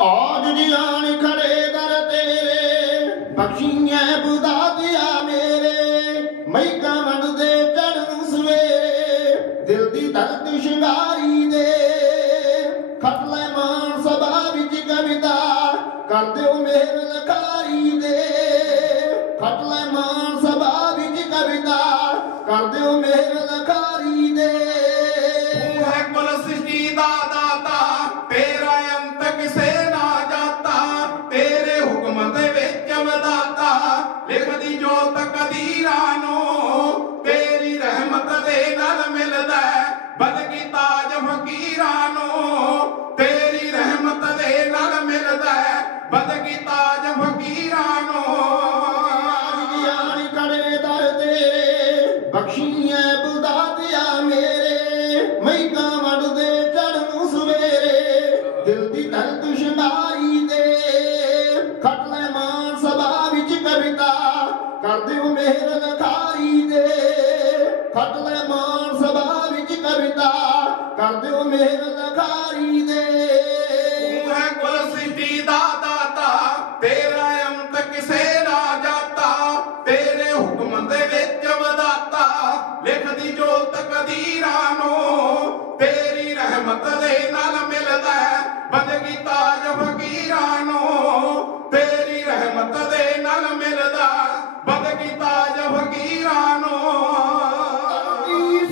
आज जियान खड़े दर तेरे बख्शियां बुदा दिया मेरे मई कमंड दे चढ़न सवेरे दिल दी दर्द शिंगारी दे खट ले मान सभा विच कविता कर दिओ मेहर लखारी दे खट ले मान सभा विच कविता कर दिओ मेहर लखारी दे तू है कुल सृष्टि दा दाता तेरा अंत किसे ना जाता तेरे हुक्म दे विच वदाता लिखदी जोत कदीरा नो तेरी रहमत दे नाल मिलदा बदगी ताज फकीरा नो तेरी रहमत दे नाल मिलदा बदगी ताज फकीरा नो जियान खड़े दर तेरे बख्शियां बुदा दिया मेरे मई कमंड दे चढ़न सवेरे दिल दी दर्द शिंगारी दे खट ले मान सभा विच कविता कर दिओ मेहर लखारी दे खट ले मान सभा विच कविता कर दिओ मेहर लखारी दे तू है कुल सृष्टि दा दाता तेरा अंत किसे ना जाता तेरे हुक्म दे विच वदाता लिखदी जोत कदीरा नो तेरी रहमत दे नाल मिलदा बदगी ताज फकीरा नो तेरी रहमत दे नाल मिलदा बदगी ताज फकीरा नो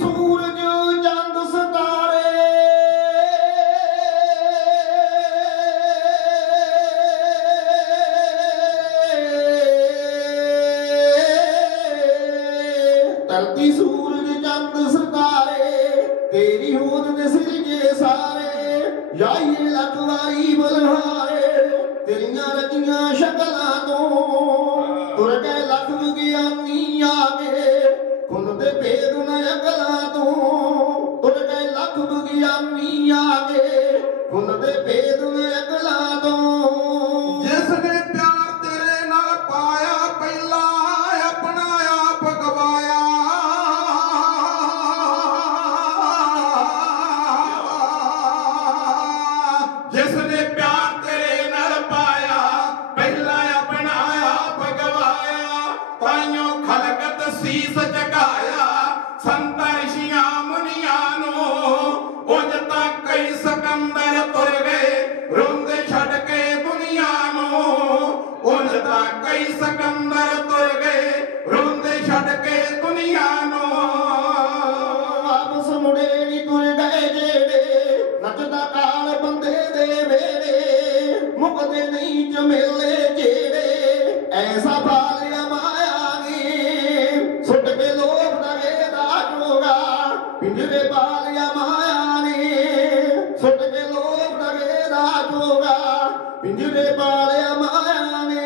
सूरज चंद सितारे धरती सूरज चंद सितारे तेरी होद दे सिरजे सारे याइए लख वारी बलहारे तेरियां रचियां शक्लां तो तुर गए लख विज्ञानी आगे खुल दे भेद न अकलां तो तुर गए लख विज्ञानी आगे खुल दे भेद न अकलां तो जिसने प्यार तेरे नाल पाया पहला अपना आप गवाया जिसने प्यार तेरे नाल पाया पहला अपना आप गवाया ताइयों खलकत सीस झुकाया संत ऋषियां मुनियां नो उंज तक कई सिकंदर तुर गए रुंद छड़ के दुनिया नो उंज तक कई सिकंदर तुर गए रुंद छड़ के दुनिया नो वापस मुड़े नी तुर गए जेड़े नचदा काल बंदे दे वेड़े मुकदे नहीं झमेले जेड़े ऐसा पालिया माया ने सुट के लोभ दगे दा जोगा पिंजरे पालिया माया ने सुट के लोभ दगे दा जोगा पिंजरे पालिया माया ने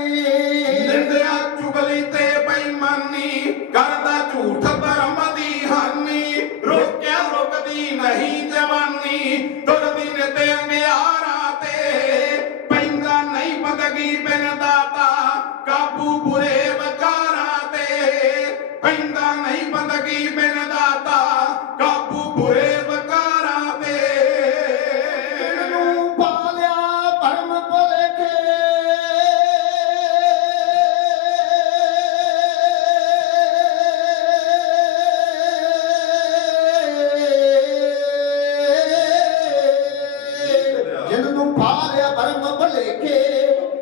निंदया चुगली ते बेईमानी करदा झूठ धर्म दी हानि रोक्या रोकदी नहीं जवानी तुरदी ने ते अंगियारा ते पैंदा नहीं बदगी बिन दाता काबू बुरे वकारा ते पैंदा नहीं बदगी बिन दाता काबू बुरे वकारा ते ਨੂੰ ਪਾਲਿਆ ਭਰਮ ਭੁਲੇਖੇ ਜਿਨ ਨੂੰ ਪਾਲਿਆ ਭਰਮ ਭੁਲੇਖੇ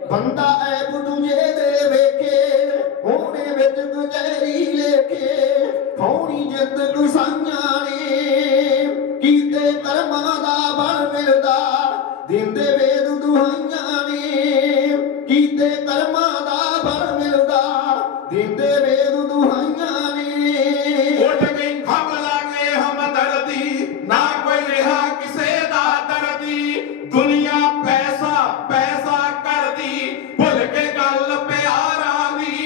ਬੰਦਾ ਐਬ ਦੂਜੇ ਦੇ ਵੇਖੇ ਹੋਣੇ ਵਿੱਚ ਗੁਜਰੀ ਲੇਖੇ ਫੌਣੀ ਜਿੰਦ ਗੁਸਾਈਆਂ ਨੇ ਕੀਤੇ ਕਰਮਾਂ ਦਾ ਬਲ ਮਿਲਦਾ ਦਿੰਦੇ ਵੇਦ ਦੁਹਾਈਆਂ ਨੇ ਕੀਤੇ ਕਰਮਾਂ ਦਾ ਬਲ ਮਿਲਦਾ ਦਿੰਦੇ ਵੇਦ ਦੁਹਾਈਆਂ ਨੇ उठ गई हमला के हम दर्दी ना कोई रहा किसे दा दर्दी दुनिया पैसा पैसा कर दी भुल के गल प्यारा दी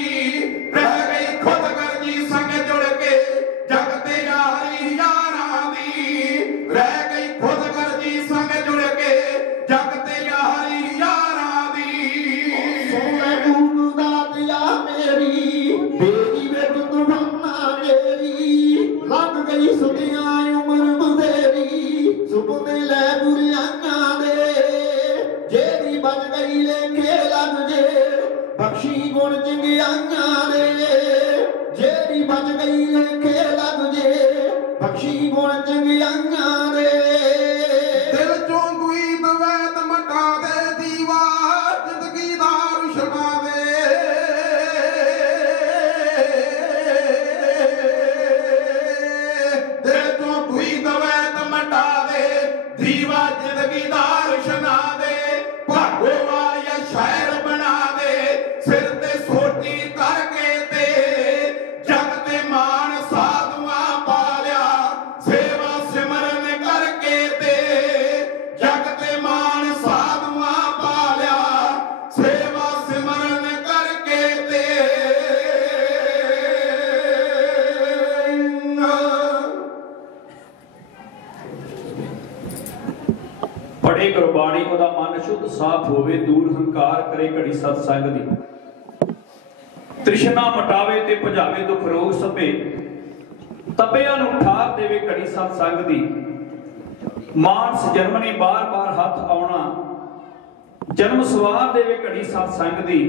रह गई खुद गर्जी संग जुड़ के जग ते यारी यारा बच गई लेखे लग जे बख्शी गुण चंगियाइयां दे जेड़ी बच गई लेखे लग जे बख्शी गुण चंगियाइयां दे दिल चों दुई दवैत मटा दे दीवा जिंदगी दा रुशना दे दिल चों दुई दवैत मटा दे दीवा जिंदगी दा रुशना दे भागो वालिया शायर बना दे सिर ते सोटी करके ते जग ते मान साधुआ पालिया सेवा सिमरन करके ते जग ते मान साधुआ पालिया सेवा सिमरन करके ते पढ़े गुरबाणी ओदा मन शुद्ध साफ होवे दूर हंकार करे घड़ी सत्संग दी तृष्णा मटावे ते भजावे दुख रोग सभे तबिया नूं ठार देवे घड़ी सत्संग दी मानस जन्मनी बार बार हथ आउणा जन्म सवार देवे घड़ी सत्संग दी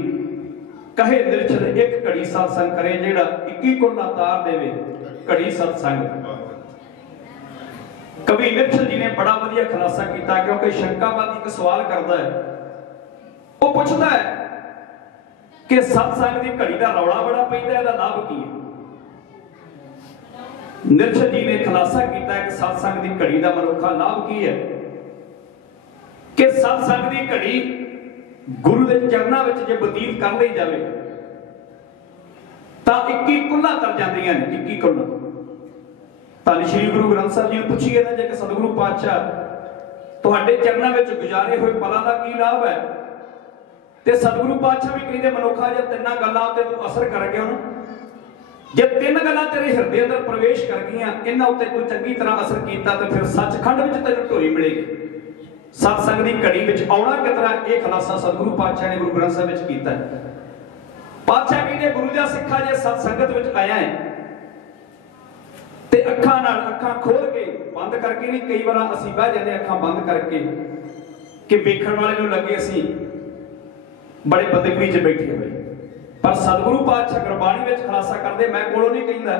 कहे दिलचल एक घड़ी सत्संग करे जेड़ा 21 कुल तार देवे घड़ी सत्संग कवि निर्छल जी ने बड़ा वधिया खुलासा किया क्योंकि शंकावादी एक सवाल करता है वो पूछता है कि सत्संग की घड़ी का रौला बड़ा पैंदा है लाभ की है निर्छल जी ने खुलासा किया कि सत्संग की घड़ी का मनुखा लाभ की है कि सत्संग की घड़ी गुरु के चरणों में जे बतीत कर ली जाए तो 21 कुल्ला तर जांदियां ने 21 कुल्ला धन श्री गुरु ग्रंथ साहब जी ने पूछिए ना जे सतगुरु पातशाह तुहाडे चरणों में गुजारे हुए पलों का की लाभ है ते सतगुरु पातशाह भी कहते मनुखा जे तिन्ना गल्लां ते तू असर कर गया ना जे तीन गल्लां तेरे हृदय अंदर प्रवेश कर गईयां इन्हां उत्ते तू चंगी तरह असर कीता ते फिर सचखंड विच तैनूं ढोई मिलेगी सत्संग दी घड़ी विच आउणा कितना यह खुलासा सतगुरु पातशाह ने गुरु ग्रंथ साहब विच कीता है पातशाह कहते गुरु दा सिक्खा जे सत्संगत विच आया है ते अखां नाल अखां खोल के बंद करके नहीं कई बार असीं बह जांदे अखां बंद करके कि वेखण वाले नूं लगे असीं बड़े बदगवी च बैठे हुए पर सतगुरु पातशाह गुरबाणी विच खुलासा करदे मैं कोलों नहीं कहंदा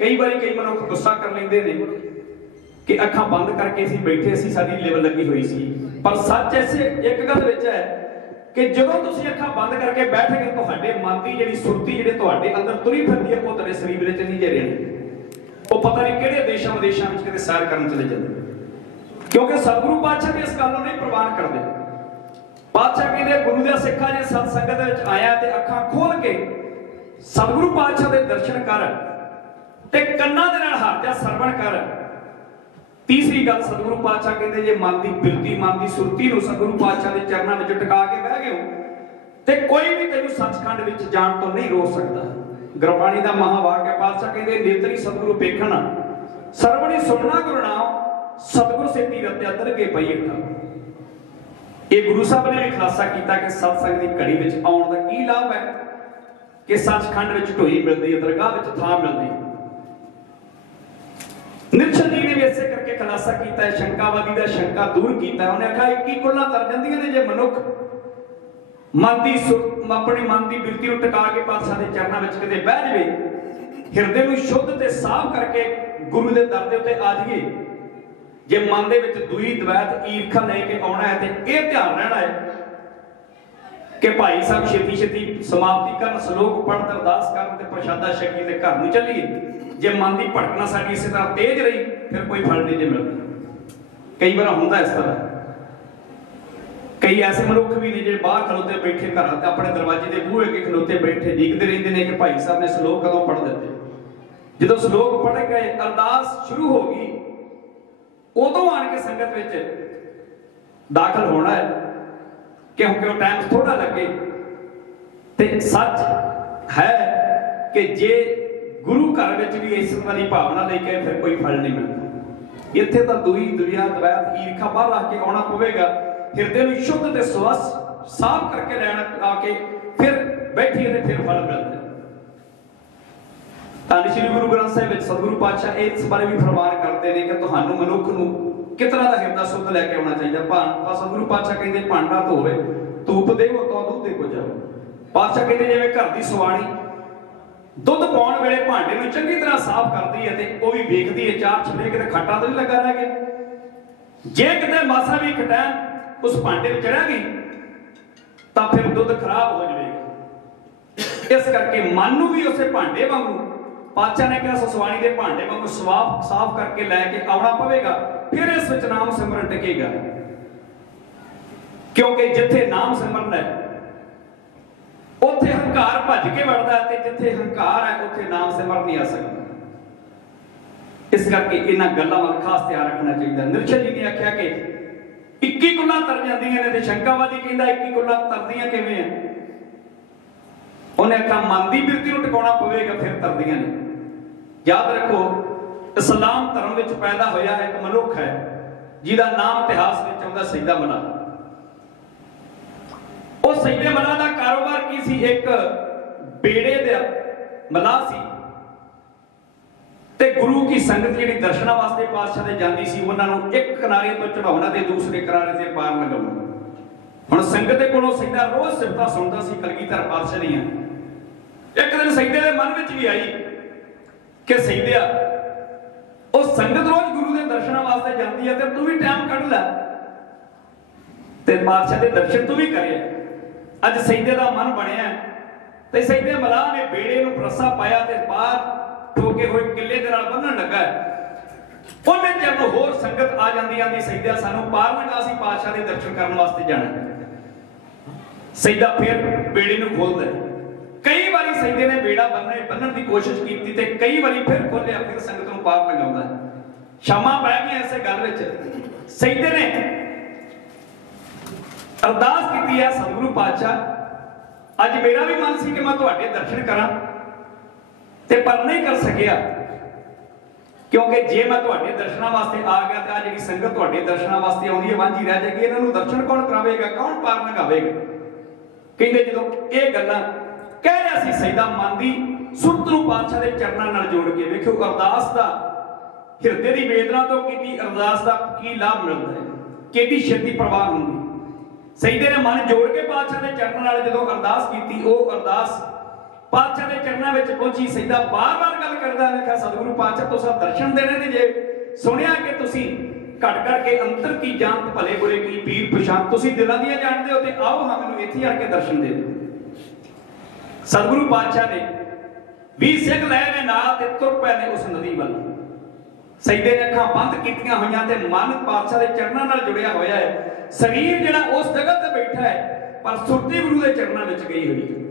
कई बार कई मनुख गुस्सा कर लैंदे ने कि अखां बंद करके असीं बैठे सी साडी लेवल लगी हुई सी पर सच ऐसे एक गल विच है कि जदों तुसीं अखां बंद करके बैठ गए तुहाडे मन दी जिहड़ी सुरती जिहड़े तुहाडे अंदर तुरी फिरदी है वो तुहाडे शरीर विच नहीं जे रहणी वो पता नहीं किहड़े देशां विदेशां विच किते सैर करन चले जांदे क्योंकि सतगुरु पातशाह भी इस गल नूं नहीं प्रवान करदे पातशाह कहंदे गुरु दा सिक्खा जे सत संगत विच आया ते अखां खोल के सतगुरु पातशाह दे दर्शन कर ते कन्नां दे नाल हार जा सरवण कर तीसरी गल सतगुरु पातशाह कहंदे जे मन दी बिरती मन दी सुरती नूं सतगुरु पातशाह दे चरणां विच टिका के बह गए ते कोई भी तैनूं सचखंड विच जाण तो नहीं रोक सकदा गुरबाणी दा महावाक्य पातशाह कहंदे नेतरी सतगुरु वेखण सरवणी सुनना गुरु नाम सतगुरु सेती रत्या दरगे पई उठा ये गुरु साहब ने भी खुलासा किया कि सत्संग की घड़ी विच आउण दा की लाभ है कि सचखंड विच ढोई मिलदी है दरगाह विच थां मिलदी निर्छल जी ने भी ऐसे करके खुलासा किया है शंकावादी दा शंका दूर किया उन्हें आखा 21 कुल्लां तर जांदियां ने जे मनुख मन की अपनी मन की बिरती नूं टिका के पातशाह दे चरणां विच किते बह जावे हिरदे नूं शुद्ध ते साफ करके गुरु दे दर दे उत्ते आ जाइए जे मन दे विच दुई द्वैत ईर्खा लेके आउणा है ते इह ध्यान रहना है कि भाई साहब छेती छेती समाप्ति करन श्लोक पढ़ अरदास करन ते प्रशादा छकी ते घर नूं चलीए जे मन की भटकना साडी इसे तरह तेज रही फिर कोई फल नहीं जे मिलदा कई बार हुंदा इस तरह कई ऐसे मनुख भी ने जो बाहर खलोते बैठे घर अपने दरवाजे के बूहे के खलोते बैठे डिगते रहते हैं कि भाई साहब ने श्लोक कदों पढ़ देते जो श्लोक पढ़ गए अरदास शुरू हो गई उदों आन के संगत विच दाखिल होना है क्योंकि टाइम थोड़ा लगे ते सच है कि जे गुरु घर विच भी इस वाली भावना लेके फिर कोई फल नहीं मिलता इत्थे तां दुई दुनिया द्वैत ईर्खा बाहर रख के आना पवेगा हिरदे नूं शुद्ध ते स्वस्थ साफ करके रहना आके फिर बैठिए ते फिर फल मिलता धन श्री गुरु ग्रंथ साहिब विच सतगुरु पातशाह इस बारे भी फरमान करते हैं कि तुहानूं मनुख नूं ਕਿਤਨਾ ਦਾ ਹਿਰਦਾ ਸੁੱਧ ਲੈ ਕੇ ਆਉਣਾ ਚਾਹੀਦਾ। ਸਤਿਗੁਰੂ ਪਾਤਸ਼ਾਹ ਕਹਿੰਦੇ ਭਾਂਡਾ ਧੋਵੇ ਧੂਪ ਦੇਵੋ ਤਾਂ ਦੁੱਧ ਦੇ ਕੋ ਜਾਓ। ਪਾਤਸ਼ਾਹ ਕਹਿੰਦੇ ਜਿਵੇਂ ਘਰ ਦੀ ਸਵਾਣੀ ਦੁੱਧ ਪਾਉਣ ਵੇਲੇ ਭਾਂਡੇ ਨੂੰ ਚੰਗੀ ਤਰ੍ਹਾਂ ਸਾਫ਼ ਕਰਦੀ ਹੈ ਤੇ ਉਹ ਵੀ ਵੇਖਦੀ ਹੈ ਚਾਰ ਛਿੱਲੇ ਕਿਤੇ ਖੱਟਾ ਤਾਂ ਨਹੀਂ ਲੱਗਾ ਰਹਿ ਗਿਆ। ਜੇ ਕਿਤੇ ਮਾਸਾ ਵੀ ਖਟਾ ਉਸ ਭਾਂਡੇ ਵਿੱਚ ਰਹਿ ਗਈ ਤਾਂ ਫਿਰ ਦੁੱਧ ਖਰਾਬ ਹੋ ਜਾਵੇਗਾ। ਇਸ ਕਰਕੇ ਮਨ ਨੂੰ ਵੀ ਉਸੇ ਭਾਂਡੇ ਵਾਂਗੂ ਪਾਤਸ਼ਾਹ ਨੇ ਕਿਹਾ ਸਵਾਣੀ ਦੇ ਭਾਂਡੇ ਵਾਂਗੂ ਸਾਫ਼ ਕਰਕੇ ਲੈ ਕੇ ਆਉਣਾ ਪਵੇਗਾ, ਫਿਰ ਇਸ ਵਿੱਚ ਨਾਮ ਸਿਮਰਨ ਟਿਕੇਗਾ। ਕਿਉਂਕਿ ਜਿੱਥੇ ਨਾਮ ਸਿਮਰਨ ਹੈ ਉੱਥੇ ਹੰਕਾਰ ਭੱਜ ਕੇ ਵੜਦਾ ਤੇ ਜਿੱਥੇ ਹੰਕਾਰ ਹੈ ਉੱਥੇ ਨਾਮ ਸਿਮਰਨ ਨਹੀਂ ਆ ਸਕਦਾ। ਇਸ ਕਰਕੇ ਇਹਨਾਂ ਗੱਲਾਂ ਵੱਲ ਖਾਸ ਧਿਆਨ ਰੱਖਣਾ ਚਾਹੀਦਾ। ਨਿਰਛਲ ਜੀ ਨੇ ਆਖਿਆ ਕਿ 21 ਕੁਲਾਂ ਤਰ ਜਾਂਦੀਆਂ ਨੇ ਤੇ ਸ਼ੰਕਾਵਾਦੀ ਕਹਿੰਦਾ 21 ਕੁਲਾਂ ਤਰਦੀਆਂ ਕਿਵੇਂ ਆ? ਉਹਨੇ ਆਖਿਆ ਮਨ ਦੀ ਬਿਰਤੀ ਨੂੰ ਟਿਕਾਉਣਾ ਪਵੇਗਾ ਫਿਰ ਤਰਦੀਆਂ ਨੇ। ਯਾਦ ਰੱਖੋ ਇਸਲਾਮ ਧਰਮ ਵਿੱਚ ਪੈਦਾ ਹੋਇਆ ਇੱਕ ਮਨੁੱਖ ਹੈ ਜਿਹਦਾ ਨਾਮ ਇਤਿਹਾਸ ਵਿੱਚ ਆਉਂਦਾ ਸੈਯਦਾ ਮਲਾ। ਉਹ ਸੈਯਦੇ ਮਲਾ ਦਾ ਕਾਰੋਬਾਰ ਕੀ ਸੀ? ਇੱਕ ਬੇੜੇ ਦਾ ਮਲਾ ਸੀ ਤੇ ਗੁਰੂ ਕੀ ਸੰਗਤ ਜਿਹੜੀ ਦਰਸ਼ਨਾਂ ਵਾਸਤੇ ਪਾਤਸ਼ਾਹ ਦੇ ਜਾਂਦੀ ਸੀ ਉਹਨਾਂ ਨੂੰ ਇੱਕ ਕਿਨਾਰੇ ਤੋਂ ਚੜਾਉਣਾ ਤੇ ਦੂਸਰੇ ਕਿਨਾਰੇ ਤੇ ਪਾਰ ਲਗਾਉਣਾ। ਹੁਣ ਸੰਗਤ ਦੇ ਕੋਲੋਂ ਸੈਯਦਾ ਰੋਜ਼ ਸਿਫਤਾਂ ਸੁਣਦਾ ਸੀ ਕਲਗੀਧਰ ਪਾਤਸ਼ਾਹ ਦੀਆਂ। ਇੱਕ ਦਿਨ ਸੈਯਦੇ ਦੇ ਮਨ ਵਿੱਚ ਵੀ ਆਈ ਕਿ ਸੈਯਦਿਆ ਉਹ ਸੰਗਤ ਰੋਜ਼ ਗੁਰੂ ਦੇ ਦਰਸ਼ਨਾਂ ਵਾਸਤੇ ਜਾਂਦੀ ਹੈ ਤੇ ਤੂੰ ਵੀ ਟਾਈਮ ਕੱਢ ਲੈ ਤੇ ਪਾਤਸ਼ਾਹ ਦੇ ਦਰਸ਼ਨ ਤੂੰ ਵੀ ਕਰੇ। ਅੱਜ ਸੈਯਦੇ ਦਾ ਮਨ ਬਣਿਆ ਤੇ ਸੈਯਦੇ ਮਲਾਹ ਨੇ ਬੇੜੇ ਨੂੰ ਰੱਸਾ ਪਾਇਆ ਤੇ ਬਾਹਰ ਠੋਕੇ ਹੋਏ ਕਿੱਲੇ ਦੇ ਨਾਲ ਬੰਨਣ ਲੱਗਾ। ਉਹਨੇ ਜਦੋਂ ਹੋਰ ਸੰਗਤ ਆ ਜਾਂਦੀ ਆਂਦੀ ਸੈਯਦਾ ਸਾਨੂੰ ਪਾਰ ਲਗਾ ਸੀ ਪਾਤਸ਼ਾਹ ਦੇ ਦਰਸ਼ਨ ਕਰਨ ਵਾਸਤੇ ਜਾਣਾ। ਸੈਯਦਾ ਫਿਰ ਬੇੜੇ ਨੂੰ ਖੋਲਦਾ। ਕਈ ਵਾਰੀ ਸੈਯਦੇ ਨੇ ਬੇੜਾ ਬੰਨਣ ਦੀ ਕੋਸ਼ਿਸ਼ ਕੀਤੀ ਤੇ ਕਈ ਵਾਰੀ ਫਿਰ ਖੋਲਿਆ, ਫਿਰ ਸੰਗਤ ਨੂੰ ਪਾਰ ਲਗਾਉਂਦਾ। ਸ਼ਾਮਾਂ ਪੈ ਗਈਆਂ ਇਸੇ ਗੱਲ ਵਿੱਚ। ਸੈਯਦੇ ਨੇ ਅਰਦਾਸ ਕੀਤੀ ਹੈ ਸਤਿਗੁਰੂ ਪਾਤਸ਼ਾਹ ਅੱਜ ਮੇਰਾ ਵੀ ਮਨ ਸੀ ਕਿ ਮੈਂ ਤੁਹਾਡੇ ਦਰਸ਼ਨ ਕਰਾਂ ਤੇ ਪਰ ਨਹੀਂ ਕਰ ਸਕਿਆ ਕਿਉਂਕਿ ਜੇ ਮੈਂ ਤੁਹਾਡੇ ਦਰਸ਼ਨਾਂ ਵਾਸਤੇ ਆ ਗਿਆ ਤੇ ਆ ਜਿਹੜੀ ਸੰਗਤ ਤੁਹਾਡੇ ਦਰਸ਼ਨਾਂ ਵਾਸਤੇ ਆਉਂਦੀ ਹੈ ਵਾਂਝੀ ਰਹਿ ਜਾਏਗੀ। ਇਹਨਾਂ ਨੂੰ ਦਰਸ਼ਨ ਕੌਣ ਕਰਾਵੇਗਾ, ਕੌਣ ਪਾਰ ਲਗਾਵੇਗਾ? ਕਹਿੰਦੇ ਜਦੋਂ ਇਹ ਗੱਲਾਂ ਕਹਿ ਰਿਹਾ ਸੀ ਸੈਯਦਾ ਮਨ ਦੀ ਸੁਰਤ ਨੂੰ ਪਾਤਸ਼ਾਹ ਦੇ ਚਰਨਾਂ ਨਾਲ ਜੋੜ ਕੇ ਵੇਖਿਓ ਅਰਦਾਸ ਦਾ ਹਿਰਦੇ ਦੀ ਵੇਦਨਾ ਤੋਂ ਕੀਤੀ ਅਰਦਾਸ ਦਾ ਕੀ ਲਾਭ ਮਿਲਦਾ ਹੈ, ਕਿਹੜੀ ਛੇਤੀ ਪ੍ਰਵਾਹ ਹੁੰਦੀ। ਸੈਯਦੇ ਨੇ ਮਨ ਜੋੜ ਕੇ ਪਾਤਸ਼ਾਹ ਦੇ ਚਰਨਾਂ ਨਾਲ ਜਦੋਂ ਅਰਦਾਸ ਕੀਤੀ ਉਹ ਅਰਦਾਸ ਪਾਤਸ਼ਾਹ ਦੇ ਚਰਨਾਂ ਵਿੱਚ ਪਹੁੰਚੀ। ਸੈਯਦਾ ਬਾਰ-ਬਾਰ ਗੱਲ ਕਰਦਾ ਲਿਖਿਆ ਸਤਿਗੁਰੂ ਪਾਤਸ਼ਾਹ ਤੁਸੀਂ ਦਰਸ਼ਨ ਦੇਣੇ ਨੇ। ਜੇ ਸੁਣਿਆ ਕਿ ਤੁਸੀਂ ਘਟ ਕੇ ਅੰਤਰ ਕੀ ਜਾਣਤ ਭਲੇ ਬੁਰੇ ਕੀ ਪੀਰ ਪਛਾਣ ਤੁਸੀਂ ਦਿਲਾਂ ਦੀਆਂ ਜਾਣਦੇ ਹੋ ਤੇ ਆਓ ਹਾਂ ਮੈਨੂੰ ਇੱਥੇ ਆ ਕੇ ਦਰਸ਼ਨ ਦੇ ਦਿਓ। ਸਤਿਗੁਰੂ ਪਾਤਸ਼ਾਹ ਨੇ 20 ਸਿੰਘ ਲਏ ਨੇ ਨਾਲ ਤੇ ਤੁਰ ਪਏ ਨੇ ਉਸ ਨਦੀ ਵੱਲ। ਸੈਯਦੇ ਨੇ ਅੱਖਾਂ ਬੰਦ ਕੀਤੀਆਂ ਹੋਈਆਂ ਤੇ ਮਨ ਪਾਤਸ਼ਾਹ ਦੇ ਚਰਨਾਂ ਨਾਲ ਜੁੜਿਆ ਹੋਇਆ ਹੈ। ਸਰੀਰ ਜਿਹੜਾ ਉਸ ਜਗ੍ਹਾ ਤੇ ਬੈਠਾ ਹੈ ਪਰ ਸੁਰਤੀ ਗੁਰੂ ਦੇ ਚਰਨਾਂ ਵਿੱਚ ਗਈ ਹੋਈ ਹੈ।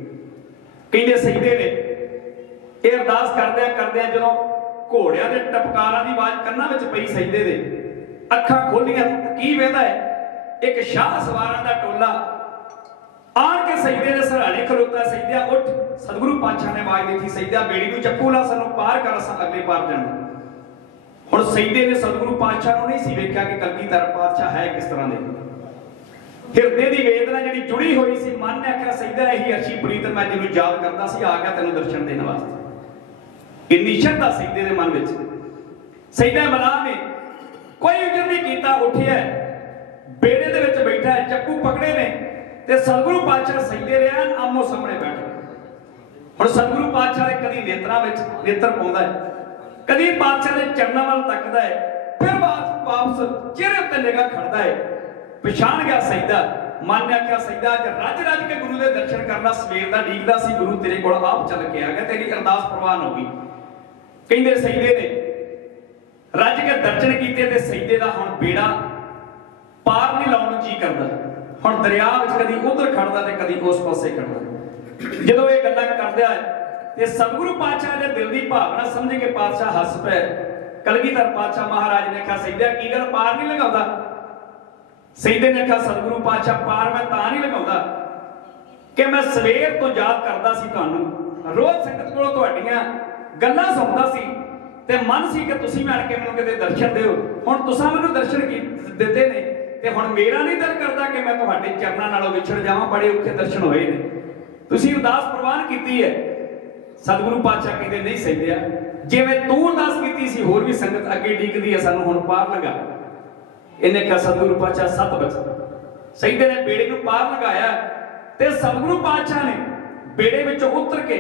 ਕਹਿੰਦੇ ਸੈਯਦੇ ਨੇ ਇਹ ਅਰਦਾਸ ਕਰਦਿਆਂ ਜਦੋਂ ਘੋੜਿਆਂ ਦੇ ਟਪਕਾਰਾਂ ਦੀ ਆਵਾਜ਼ ਕੰਨਾਂ ਵਿੱਚ ਪਈ ਸੈਯਦੇ ਦੇ ਅੱਖਾਂ ਖੋਲੀਆਂ ਕੀ ਵੇਖਦਾ ਹੈ ਇੱਕ ਸ਼ਾਹ ਸਵਾਰਾਂ ਦਾ ਟੋਲਾ ਆਣ ਕੇ ਸੈਯਦੇ ਦੇ ਸਹਾਰੇ ਖਲੋਤਾ। ਸੈਯਦਿਆ ਉੱਠ। ਸਤਿਗੁਰੂ ਪਾਤਸ਼ਾਹ ਨੇ ਆਵਾਜ਼ ਦਿੱਤੀ ਸੈਯਦਿਆ ਬੇੜੀ ਨੂੰ ਚੱਕੂ ਲਾ ਸਾਨੂੰ ਪਾਰ ਕਰ ਅਸਾਂ ਅਗਲੇ ਪਾਰ ਜਾਣਾ। ਹੁਣ ਸੈਯਦੇ ਨੇ ਸਤਿਗੁਰੂ ਪਾਤਸ਼ਾਹ ਨੂੰ ਨਹੀਂ ਸੀ ਵੇਖਿਆ ਕਿ ਕਲਗੀਧਰ ਪਾਤਸ਼ਾਹ ਹੈ ਕਿਸ ਤਰ੍ਹਾਂ ਦੇ। ਹਿਰਦੇ ਦੀ ਵੇਦਨਾ ਜਿਹੜੀ ਜੁੜੀ ਹੋਈ ਸੀ ਮਨ ਨੇ ਆਖਿਆ ਸੈਯਦਾ ਇਹੀ ਅਰਸ਼ੀ ਪ੍ਰੀਤ ਮੈਂ ਜਿਹਨੂੰ ਯਾਦ ਕਰਦਾ ਸੀ ਆ ਗਿਆ ਤੈਨੂੰ ਦਰਸ਼ਨ ਦੇਣ ਵਾਸਤੇ। ਇੰਨੀ ਸ਼ਰਧਾ ਸੈਯਦੇ ਦੇ ਮਨ ਵਿੱਚ। ਸੈਯਦਾ ਮਲਾਹ ਨੇ ਕੋਈ ਉਜਰ ਨਹੀਂ ਕੀਤਾ, ਉੱਠਿਆ ਬੇੜੇ ਦੇ ਵਿੱਚ ਬੈਠਾ ਹੈ, ਚੱਕੂ ਪਕੜੇ ਨੇ ਤੇ ਸਤਿਗੁਰੂ ਪਾਤਸ਼ਾਹ ਸੈਯਦੇ ਰਿਆਂ ਆਮੋ ਸਾਹਮਣੇ ਬੈਠੇ। ਹੁਣ ਸਤਿਗੁਰੂ ਪਾਤਸ਼ਾਹ ਦੇ ਕਦੀ ਨੇਤਰਾਂ ਵਿੱਚ ਨੇਤਰ ਪਾਉਂਦਾ ਹੈ, ਕਦੀ ਪਾਤਸ਼ਾਹ ਦੇ ਚਰਨਾਂ ਵੱਲ ਤੱਕਦਾ ਹੈ, ਫਿਰ ਵਾਪਸ ਚਿਹਰੇ ਉੱਤੇ ਨਿਗਾਹ ਖੜਦਾ ਹੈ। ਪਛਾਣ ਗਿਆ ਸੈਯਦਾ। ਮਨ ਨੇ ਆਖਿਆ ਸੈਯਦਾ ਅੱਜ ਰੱਜ ਕੇ ਗੁਰੂ ਦੇ ਦਰਸ਼ਨ ਕਰਨਾ ਸਵੇਰ ਦਾ ਡੀਕਦਾ ਸੀ, ਗੁਰੂ ਤੇਰੇ ਕੋਲ ਆਪ ਚੱਲ ਕੇ ਆ ਗਿਆ, ਤੇਰੀ ਅਰਦਾਸ ਪ੍ਰਵਾਨ ਹੋ ਗਈ। ਕਹਿੰਦੇ ਸੈਯਦੇ ਨੇ ਰੱਜ ਕੇ ਦਰਸ਼ਨ ਕੀਤੇ ਤੇ ਸੈਯਦੇ ਦਾ ਹੁਣ ਬੇੜਾ ਪਾਰ ਨਹੀਂ ਲਾਉਣ ਨੂੰ ਜੀ ਕਰਦਾ। ਹੁਣ ਦਰਿਆ ਵਿੱਚ ਕਦੀ ਉਧਰ ਖੜਦਾ ਤੇ ਕਦੀ ਉਸ ਪਾਸੇ ਖੜਦਾ। ਜਦੋਂ ਇਹ ਗੱਲਾਂ ਕਰਦਾ ਹੈ ਤੇ ਸਤਿਗੁਰੂ ਪਾਤਸ਼ਾਹ ਦੇ ਦਿਲ ਦੀ ਭਾਵਨਾ ਸਮਝ ਕੇ ਪਾਤਸ਼ਾਹ ਹੱਸ ਪਏ। ਕਲਗੀਧਰ ਪਾਤਸ਼ਾਹ ਮਹਾਰਾਜ ਨੇ ਆਖਿਆ ਸੈਯਦਾ ਕੀ ਗੱਲ ਪਾਰ ਨਹੀਂ ਲਗਾਉਂਦਾ? ਸੈਯਦੇ ਨੇ ਆਖਿਆ ਸਤਿਗੁਰੂ ਪਾਤਸ਼ਾਹ ਪਾਰ ਮੈਂ ਤਾਂ ਨਹੀਂ ਲਗਾਉਂਦਾ ਕਿ ਮੈਂ ਸਵੇਰ ਤੋਂ ਯਾਦ ਕਰਦਾ ਸੀ ਤੁਹਾਨੂੰ, ਰੋਜ਼ ਸੰਗਤ ਕੋਲੋਂ ਤੁਹਾਡੀਆਂ ਗੱਲਾਂ ਸੁਣਦਾ ਸੀ ਤੇ ਮਨ ਸੀ ਕਿ ਤੁਸੀਂ ਵੀ ਆਣ ਕੇ ਮੈਨੂੰ ਕਿਤੇ ਦਰਸ਼ਨ ਦਿਓ। ਹੁਣ ਤੁਸੀਂ ਮੈਨੂੰ ਦਰਸ਼ਨ ਦਿੱਤੇ ਨੇ ਤੇ ਹੁਣ ਮੇਰਾ ਨਹੀਂ ਦਿਲ ਕਰਦਾ ਕਿ ਮੈਂ ਤੁਹਾਡੇ ਚਰਨਾਂ ਨਾਲੋਂ ਵਿਛੜ ਜਾਵਾਂ। ਬੜੇ ਔਖੇ ਦਰਸ਼ਨ ਹੋਏ ਨੇ, ਤੁਸੀਂ ਅਰਦਾਸ ਪ੍ਰਵਾਨ ਕੀਤੀ ਹੈ। ਸਤਿਗੁਰੂ ਪਾਤਸ਼ਾਹ ਕਹਿੰਦੇ ਨਹੀਂ ਸੈਯਦਿਆ ਜਿਵੇਂ ਤੂੰ ਅਰਦਾਸ ਕੀਤੀ ਸੀ ਹੋਰ ਵੀ ਸੰਗਤ ਅੱਗੇ ਡੀਕਦੀ ਹੈ ਸਾਨੂੰ ਹੁਣ ਪਾਰ ਲਗਾ। इन्हें कहा सतगुरु पातशाह 7 बचन सईदे ने बेड़े नूं पार लगाया ते सतगुरु पातशाह ने बेड़े विचों उतर के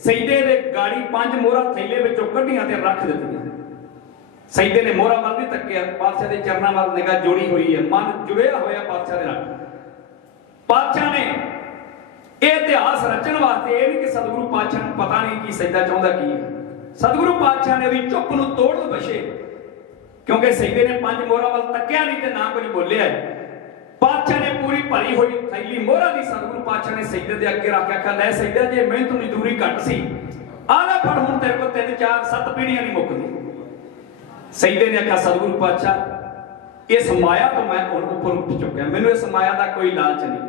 सईदे दे गाड़ी 5 मोहरा थैले विचों कढियां ते रख दित्तियां। सईदे ने मोहरा वल नहीं तक्किया, पातशाह दे चरनां वल निगाह जोड़ी हुई है, मन जुड़िया होया पातशाह दे नाल। पातशाह ने यह इतिहास रचन वास्ते यह नहीं कि सतगुरु पातशाह नूं पता नहीं कि सईदा चाहुंदा की है। सतगुरु पातशाह ने उहदी चुप नूं तोड़ बछे, क्योंकि सईदे ने 5 मोहरा वल तक्किया नहीं ते ना कुछ बोलिया। पातशाह ने पूरी भरी हुई थैली मोहरा दी सतगुरु पातशाह ने सईदे दे अगे रख के आखिया, लै सईदा जे मेहनत मजदूरी घट सी, आ लै फड़ हुण तेरे कोल 3 4 7 पीढ़ियां नहीं मुकदी। सईदे ने आखिया, सतगुरु पातशाह इस माया तो मैं हुण उपर उठ चुकिया, मैनूं इस माया दा कोई लालच नहीं।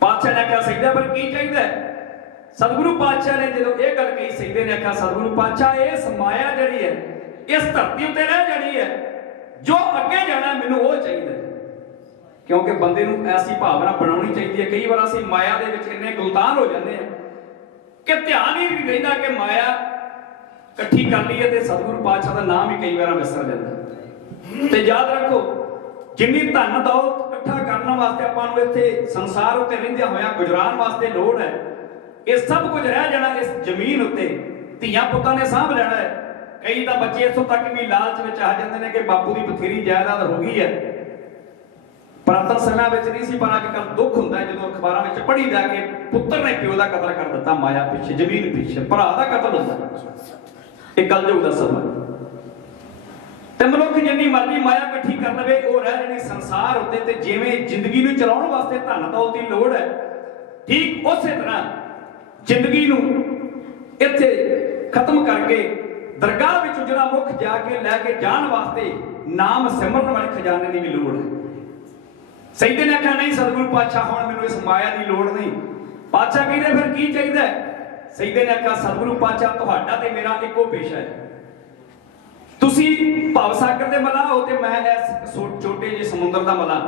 पातशाह ने आखिया, सईदा पर की चाहिए? सतगुरु पातशाह ने जो यह गल कही, सईदे ने आखिया, सतगुरु पातशाह इस माया जिहड़ी है इस धरती उत्ते रह जानी है, जो अगे जाना मैनूं वो चाहिए। क्योंकि बंदे नूं ऐसी भावना बनाउणी चाहिए। कई बार असीं माया दे विच इन्ने गुलतान हो जांदे हैं कि ध्यान ही नहीं रहिंदा कि माया इकट्ठी कर ली है ते सतगुरु पातशाह दा नाम ही कई बार विसर जांदा। ते याद रखो, जिन्नी धन दौलत इकट्ठा करने वास्ते आपां नूं इत्थे संसार उत्ते रहिंदियां होइआं गुजरान वास्ते लोड़ है, ये सब कुछ रह जाना इस जमीन उत्ते, धीआं पुत्तां ने सांभ लैणा है। कई तां बच्चे इत्थों तक भी लालच विच आ जांदे ने कि बापू दी बथेरी जायदाद हो गई है। पुरातन समय विच नहीं सी, पर अजकल दुख हुंदा है जदों अखबारां विच पढ़ीदा कि पुत्तर ने पिओ दा कतल कर दित्ता, माया पिछे जमीन पिछे भरा दा कतल हुंदा। इह कलयुग दा समा ते मनुख जिन्नी मर्जी माया इकट्ठी कर लवे वो रह जानी संसार उत्ते। ते जिवें जिंदगी नूं चलाउण वास्ते धन दौलत दी लोड़ है, ठीक उसे तरह जिंदगी नूं इत्थे खत्म करके दरगाह विच उजड़ा मुख जाके लैके जाण वास्ते नाम सिमरन वाले खजाने की भी लोड़ है। सईदे ने आख्या, नहीं सतगुरु पातशाह हुण मैनूं इस माया की लोड़ नहीं। पातशाह कहंदे फिर की चाहिए? सईदे ने आख्या, सतगुरु पातशाह तुहाडा ते मेरा इक्को पेशा है, तुसी भव सागर दे मलाह हो ते मैं इस छोटे जे समुंदर दा मलाह।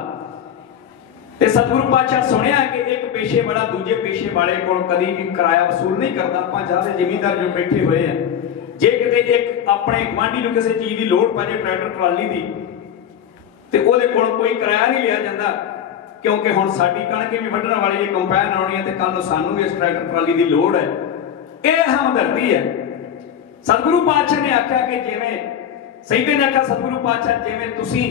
ते सतगुरु पातशाह सुनिया कि एक पेशे वाला दूजे पेशे वाले कोल कदी भी किराया वसूल नहीं करता। आपां जारे जिमींदार जो बैठे हुए हैं, जे किते एक अपने गुआंढी नूं किसी चीज़ की लोड़ पै जाए ट्रैक्टर ट्राली दी, ते ओहदे कोल कोई किराया नहीं लिया जाता, क्योंकि हुण साडी कणक भी वढण वाली है, कंपाइन आउणी है ते कल नूं सानूं भी इस ट्रैक्टर ट्राली की लोड़ है। यह हमदर्दी है। सतगुरु पातशाह ने आख्या कि जिवें सईदे ने आख्या, सतगुरु पातशाह जिवें तुसी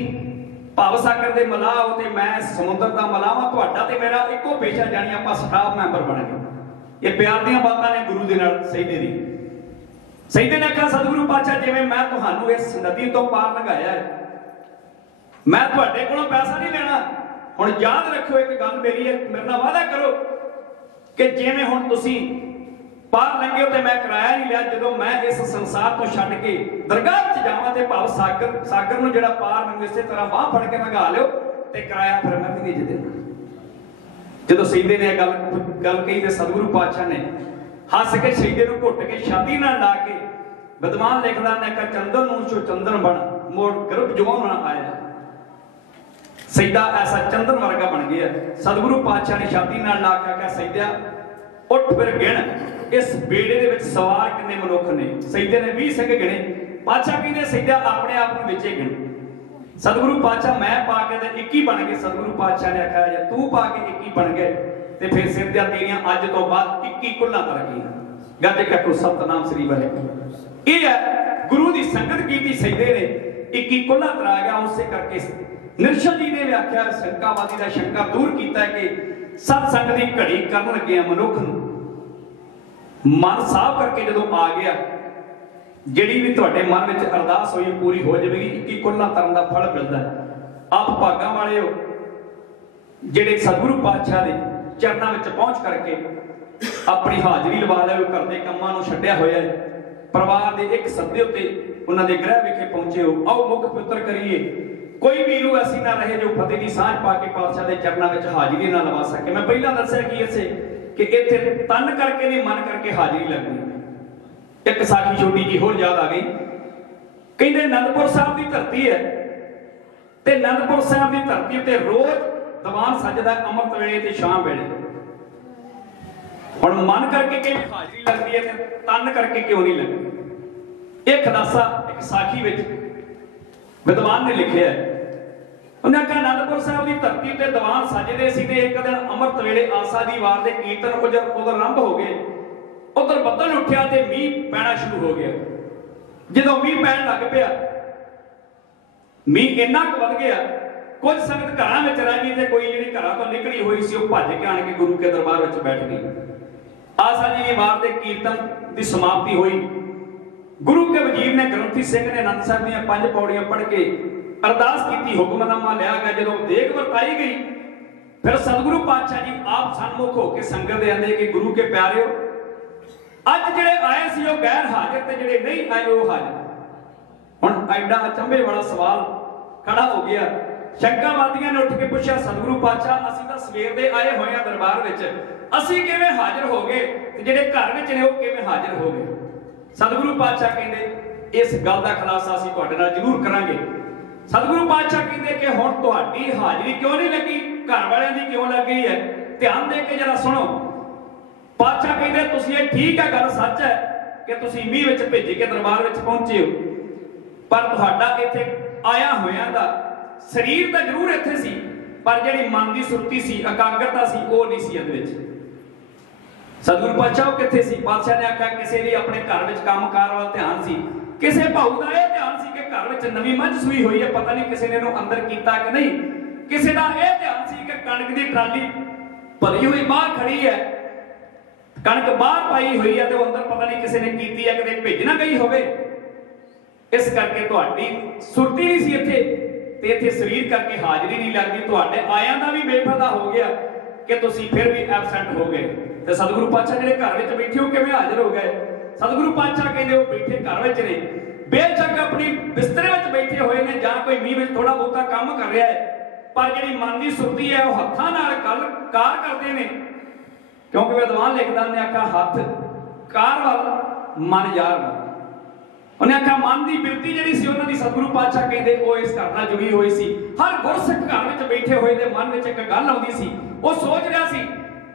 भव सागर दे मलाह हो ते मैं समुंदर दा मलाह वां, तुहाडा ते मेरा इक्को पेशा, जानी आपां स्टाफ मैंबर बन गए। ये प्यार दीआं बातां ने गुरु दे नाल सईदे दी। सईदे ने आख्या, सतगुरु पातशाह जिवें मैं तुहानूं इस नदी तो पार लंघाया है, मैं तुहाडे कोलों पैसा नहीं लेना। हुण याद रखियो एक गल मेरी है, मेरे नाल वादा करो कि जिवें हुण तुसी पार लंघे हो ते मैं किराया नहीं लिया, जदों मैं इस संसार तो छड्ड के दरगाह च जावां ते भाव सागर नूं जिहड़ा पार मैनूं इसे तरह बांह फड़ के लंघा लिओ ते किराया फिर मैं भी नहीं देना। जदों सईदे ने गल कही ते सतगुरु पातशाह ने हस के सईदे नूं घुट के छाती नाल ला के विद्वान लिखदा ने कहा, चंदन नूं चो चंदन बन मोड़ गर्भ जवान ना आया। सईदा ऐसा चंदन वर्गा बन गया। सतगुरु पातशाह ने छाती नाल ला के आख्या, सईदा उठ फिर गिण इस बेड़े दे विच सवार कितने मनुख ने। सईदे ने 20 सिंह गिणे। पातशाह कहंदे, सईदा अपने आप नूं विचे गिण। सतगुरु पातशाह मैं पा के ते 21 बन गए। सतगुरु पातशाह ने आख्या, जे तू पा के 21 बन गए ते फिर सिर दियां तेरियां अज तो बाद 21 कुल्लां तरक्कीआं। गज के आखो सतनाम श्री वाहिगुरू। यह है गुरु की संगत की सईदे ने 21 कुल्लां तरा गया। उसे करके निरशल जी ने भी आख्या, शंकावादी का शंका दूर किया कि सत्संग की घड़ी करन लगे मनुख मन साफ करके जदों आ गया, जिहड़ी भी तुहाडे मन में अरदास होई पूरी हो जाएगी। 21 कुल्लां तरन का फल मिलता है। आप भागां वाले हो जिहड़े सतगुरु पातशाह के चरणों में पहुंच करके अपनी हाजरी लवा लो, घर के कामां नूं छड्डिया होया है, परिवार के एक सद्दे उत्ते उन्हां दे गृह विखे पहुंचे हो। आओ मुख पवित्र करिए। कोई भी रूह ऐसी ना रहे जो फतेह की सांझ पा के पातशाह के चरणों में हाजरी ना लवा सके। मैं पहला दस्या कि इसे कि इत्थे तन करके नहीं मन करके हाजरी लगनी। एक साखी छोटी जी होर याद आ गई। कहते आनंदपुर साहब की धरती है ते आनंदपुर साहब की धरती उत्ते रोज दीवान सजदा अमृत वेले ते शाम वेले। हुण मन करके कि हाजरी लगती है ते तन करके क्यों नहीं लगती? एक खलासा एक साखी विच विद्वान ने लिखिया है ਉਹਨੇ ਆਖਿਆ ਅਨੰਦਪੁਰ ਸਾਹਿਬ ਦੀ ਧਰਤੀ ਤੇ ਦੀਵਾਨ ਸੱਜਦੇ ਸੀ ਤੇ ਇੱਕ ਦਿਨ ਅੰਮ੍ਰਿਤ ਵੇਲੇ ਆਸਾ ਦੀ ਵਾਰ ਦੇ ਕੀਰਤਨ ਉਧਰ ਆਰੰਭ ਹੋ ਗਏ। ਉਧਰ ਬੱਦਲ ਉੱਠਿਆ ਤੇ ਮੀਂਹ ਪੈਣਾ ਸ਼ੁਰੂ ਹੋ ਗਿਆ। ਜਦੋਂ ਮੀਂਹ ਪੈਣ ਲੱਗ ਪਿਆ, ਮੀਂਹ ਇੰਨਾ ਕੁ ਵੱਧ ਗਿਆ, ਕੁਝ ਸੰਗਤ ਘਰਾਂ ਵਿੱਚ ਰਹਿ ਗਈ ਤੇ ਕੋਈ ਜਿਹੜੀ ਘਰਾਂ ਤੋਂ ਨਿਕਲੀ ਹੋਈ ਸੀ ਉਹ ਭੱਜ ਕੇ ਆਣ ਕੇ ਗੁਰੂ ਕੇ ਦਰਬਾਰ ਵਿੱਚ ਬੈਠ ਗਈ। ਆਸਾ ਜੀ ਦੀ ਵਾਰ ਦੇ ਕੀਰਤਨ ਦੀ ਸਮਾਪਤੀ ਹੋਈ। ਗੁਰੂ ਕੇ ਵਜ਼ੀਰ ਨੇ ਗ੍ਰੰਥੀ ਸਿੰਘ ਨੇ ਆਨੰਦ ਸਾਹਿਬ ਦੀਆਂ 5 ਪੌੜੀਆਂ ਪੜ੍ਹ ਕੇ ਅਰਦਾਸ ਕੀਤੀ, ਹੁਕਮਨਾਮਾ ਲਿਆ ਗਿਆ। ਜਦੋਂ ਦੇਗ ਵਰਤਾਈ ਗਈ, ਫਿਰ ਸਤਿਗੁਰੂ ਪਾਤਸ਼ਾਹ ਜੀ ਆਪ ਸਨਮੁਖ ਹੋ ਕੇ ਸੰਗਤ ਦੇ ਆਂਦੇ ਕਿ ਗੁਰੂ ਕੇ ਪਿਆਰਿਓ, ਅੱਜ ਜਿਹੜੇ ਆਏ ਸੀ ਉਹ ਗੈਰ ਹਾਜ਼ਰ ਤੇ ਜਿਹੜੇ ਨਹੀਂ ਆਏ ਉਹ ਹਾਜ਼ਰ। ਹੁਣ ਐਡਾ ਅਚੰਭੇ ਵਾਲਾ ਸਵਾਲ ਖੜਾ ਹੋ ਗਿਆ। ਸ਼ੰਕਾ ਮਾਦੀਆਂ ਨੇ ਉੱਠ ਕੇ ਪੁੱਛਿਆ, ਸਤਿਗੁਰੂ ਪਾਤਸ਼ਾਹ ਅਸੀਂ ਤਾਂ ਸਵੇਰ ਦੇ ਆਏ ਹੋਏ ਆ ਦਰਬਾਰ ਵਿੱਚ, ਅਸੀਂ ਕਿਵੇਂ ਹਾਜ਼ਰ ਹੋ ਗਏ ਤੇ ਜਿਹੜੇ ਘਰ ਵਿੱਚ ਨੇ ਉਹ ਕਿਵੇਂ ਹਾਜ਼ਰ ਹੋ ਗਏ? ਸਤਿਗੁਰੂ ਪਾਤਸ਼ਾਹ ਕਹਿੰਦੇ ਇਸ ਗੱਲ ਦਾ ਖੁਲਾਸਾ ਅਸੀਂ ਤੁਹਾਡੇ ਨਾਲ ਜ਼ਰੂਰ ਕਰਾਂਗੇ। ਸਤਿਗੁਰੂ ਪਾਤਸ਼ਾਹ ਕਹਿੰਦੇ ਕਿ ਹੁਣ ਤੁਹਾਡੀ ਹਾਜ਼ਰੀ ਕਿਉਂ ਨਹੀਂ ਲੱਗੀ, ਘਰ ਵਾਲਿਆਂ ਦੀ ਕਿਉਂ ਲੱਗ ਗਈ ਹੈ? ਧਿਆਨ ਦੇ ਕੇ ਜਰਾ ਸੁਣੋ। ਪਾਤਸ਼ਾਹ ਕਹਿੰਦੇ ਤੁਸੀਂ ਇਹ ਠੀਕ ਹੈ, ਗੱਲ ਸੱਚ ਹੈ ਕਿ ਤੁਸੀਂ ਮੀਂਹ ਵਿੱਚ ਭਿੱਜ ਕੇ ਦਰਬਾਰ ਵਿੱਚ ਪਹੁੰਚੇ ਹੋ, ਪਰ ਤੁਹਾਡਾ ਇੱਥੇ ਆਇਆ ਹੋਇਆਂ ਦਾ ਸਰੀਰ ਤਾਂ ਜ਼ਰੂਰ ਇੱਥੇ ਸੀ, ਪਰ ਜਿਹੜੀ ਮਨ ਦੀ ਸੁਰਤੀ ਸੀ, ਇਕਾਗਰਤਾ ਸੀ, ਉਹ ਨਹੀਂ ਸੀ ਇਹਦੇ ਵਿੱਚ। ਸਤਿਗੁਰੂ ਪਾਤਸ਼ਾਹ ਉਹ ਕਿੱਥੇ ਸੀ? ਪਾਤਸ਼ਾਹ ਨੇ ਆਖਿਆ ਕਿਸੇ ਦੀ ਆਪਣੇ ਘਰ ਵਿੱਚ ਕੰਮਕਾਰ ਵੱਲ ਧਿਆਨ ਸੀ, ਕਿਸੇ ਭਾਊ ਦਾ ਇਹ ਧਿਆਨ ਸੀ ਕਿ ਘਰ ਵਿੱਚ ਨਵੀਂ ਮੱਝ ਸੂਈ ਹੋਈ ਹੈ, ਪਤਾ ਨਹੀਂ ਕਿਸੇ ਨੇ ਇਹਨੂੰ ਅੰਦਰ ਕੀਤਾ ਕਿ ਨਹੀਂ। ਕਿਸੇ ਦਾ ਇਹ ਧਿਆਨ ਸੀ ਕਿ ਕਣਕ ਦੀ ਟਰਾਲੀ ਭਰੀ ਹੋਈ ਬਾਹਰ ਖੜੀ ਹੈ, ਕਣਕ ਬਾਹਰ ਪਾਈ ਹੋਈ ਹੈ ਤੇ ਉਹ ਅੰਦਰ ਪਤਾ ਨਹੀਂ ਕਿਸੇ ਨੇ ਕੀਤੀ ਹੈ, ਕਿਤੇ ਭੇਜ ਨਾ ਗਈ ਹੋਵੇ। ਇਸ ਕਰਕੇ ਤੁਹਾਡੀ ਸੁਰਤੀ ਨਹੀਂ ਸੀ ਇੱਥੇ ਤੇ ਇੱਥੇ ਸਰੀਰ ਕਰਕੇ ਹਾਜ਼ਰੀ ਨਹੀਂ ਲੱਗਦੀ। ਤੁਹਾਡੇ ਆਇਆਂ ਦਾ ਵੀ ਬੇਫਾਇਦਾ ਹੋ ਗਿਆ ਕਿ ਤੁਸੀਂ ਫਿਰ ਵੀ ਐਬਸੈਂਟ ਹੋ ਗਏ। ਤੇ ਸਤਿਗੁਰੂ ਪਾਤਸ਼ਾਹ ਜਿਹੜੇ ਘਰ ਵਿੱਚ ਬੈਠੇ ਹੋ ਕਿਵੇਂ ਹਾਜ਼ਰ ਹੋ ਗਏ? ਸਤਿਗੁਰੂ ਪਾਤਸ਼ਾਹ ਕਹਿੰਦੇ ਉਹ ਬੈਠੇ ਘਰ ਵਿੱਚ ਨੇ, ਬੇਸ਼ੱਕ ਆਪਣੀ ਬਿਸਤਰੇ ਵਿੱਚ ਬੈਠੇ ਹੋਏ ਨੇ ਜਾਂ ਕੋਈ ਮੀਂਹ ਵਿੱਚ ਥੋੜਾ ਬਹੁਤਾ ਕੰਮ ਕਰ ਰਿਹਾ ਹੈ, ਪਰ ਜਿਹੜੀ ਮਨ ਦੀ ਸੁਰਤੀ ਹੈ ਉਹ ਹੱਥਾਂ ਨਾਲ ਕਾਰ ਕਰਦੇ ਨੇ। ਕਿਉਂਕਿ ਵਿਦਵਾਨ ਲਿਖਦਾ ਨੇ ਆਖਿਆ ਹੱਥ ਕਾਰ ਵੱਲ ਮਨ ਯਾਰ ਵੱਲ। ਉਹਨੇ ਆਖਿਆ ਮਨ ਦੀ ਬਿਰਤੀ ਜਿਹੜੀ ਸੀ ਉਹਨਾਂ ਦੀ ਸਤਿਗੁਰੂ ਪਾਤਸ਼ਾਹ ਕਹਿੰਦੇ ਉਹ ਇਸ ਘਰ ਨਾਲ ਜੁੜੀ ਹੋਈ ਸੀ। ਹਰ ਗੁਰਸਿੱਖ ਘਰ ਵਿੱਚ ਬੈਠੇ ਹੋਏ ਦੇ ਮਨ ਵਿੱਚ ਇੱਕ ਗੱਲ ਆਉਂਦੀ ਸੀ, ਉਹ ਸੋਚ ਰਿਹਾ ਸੀ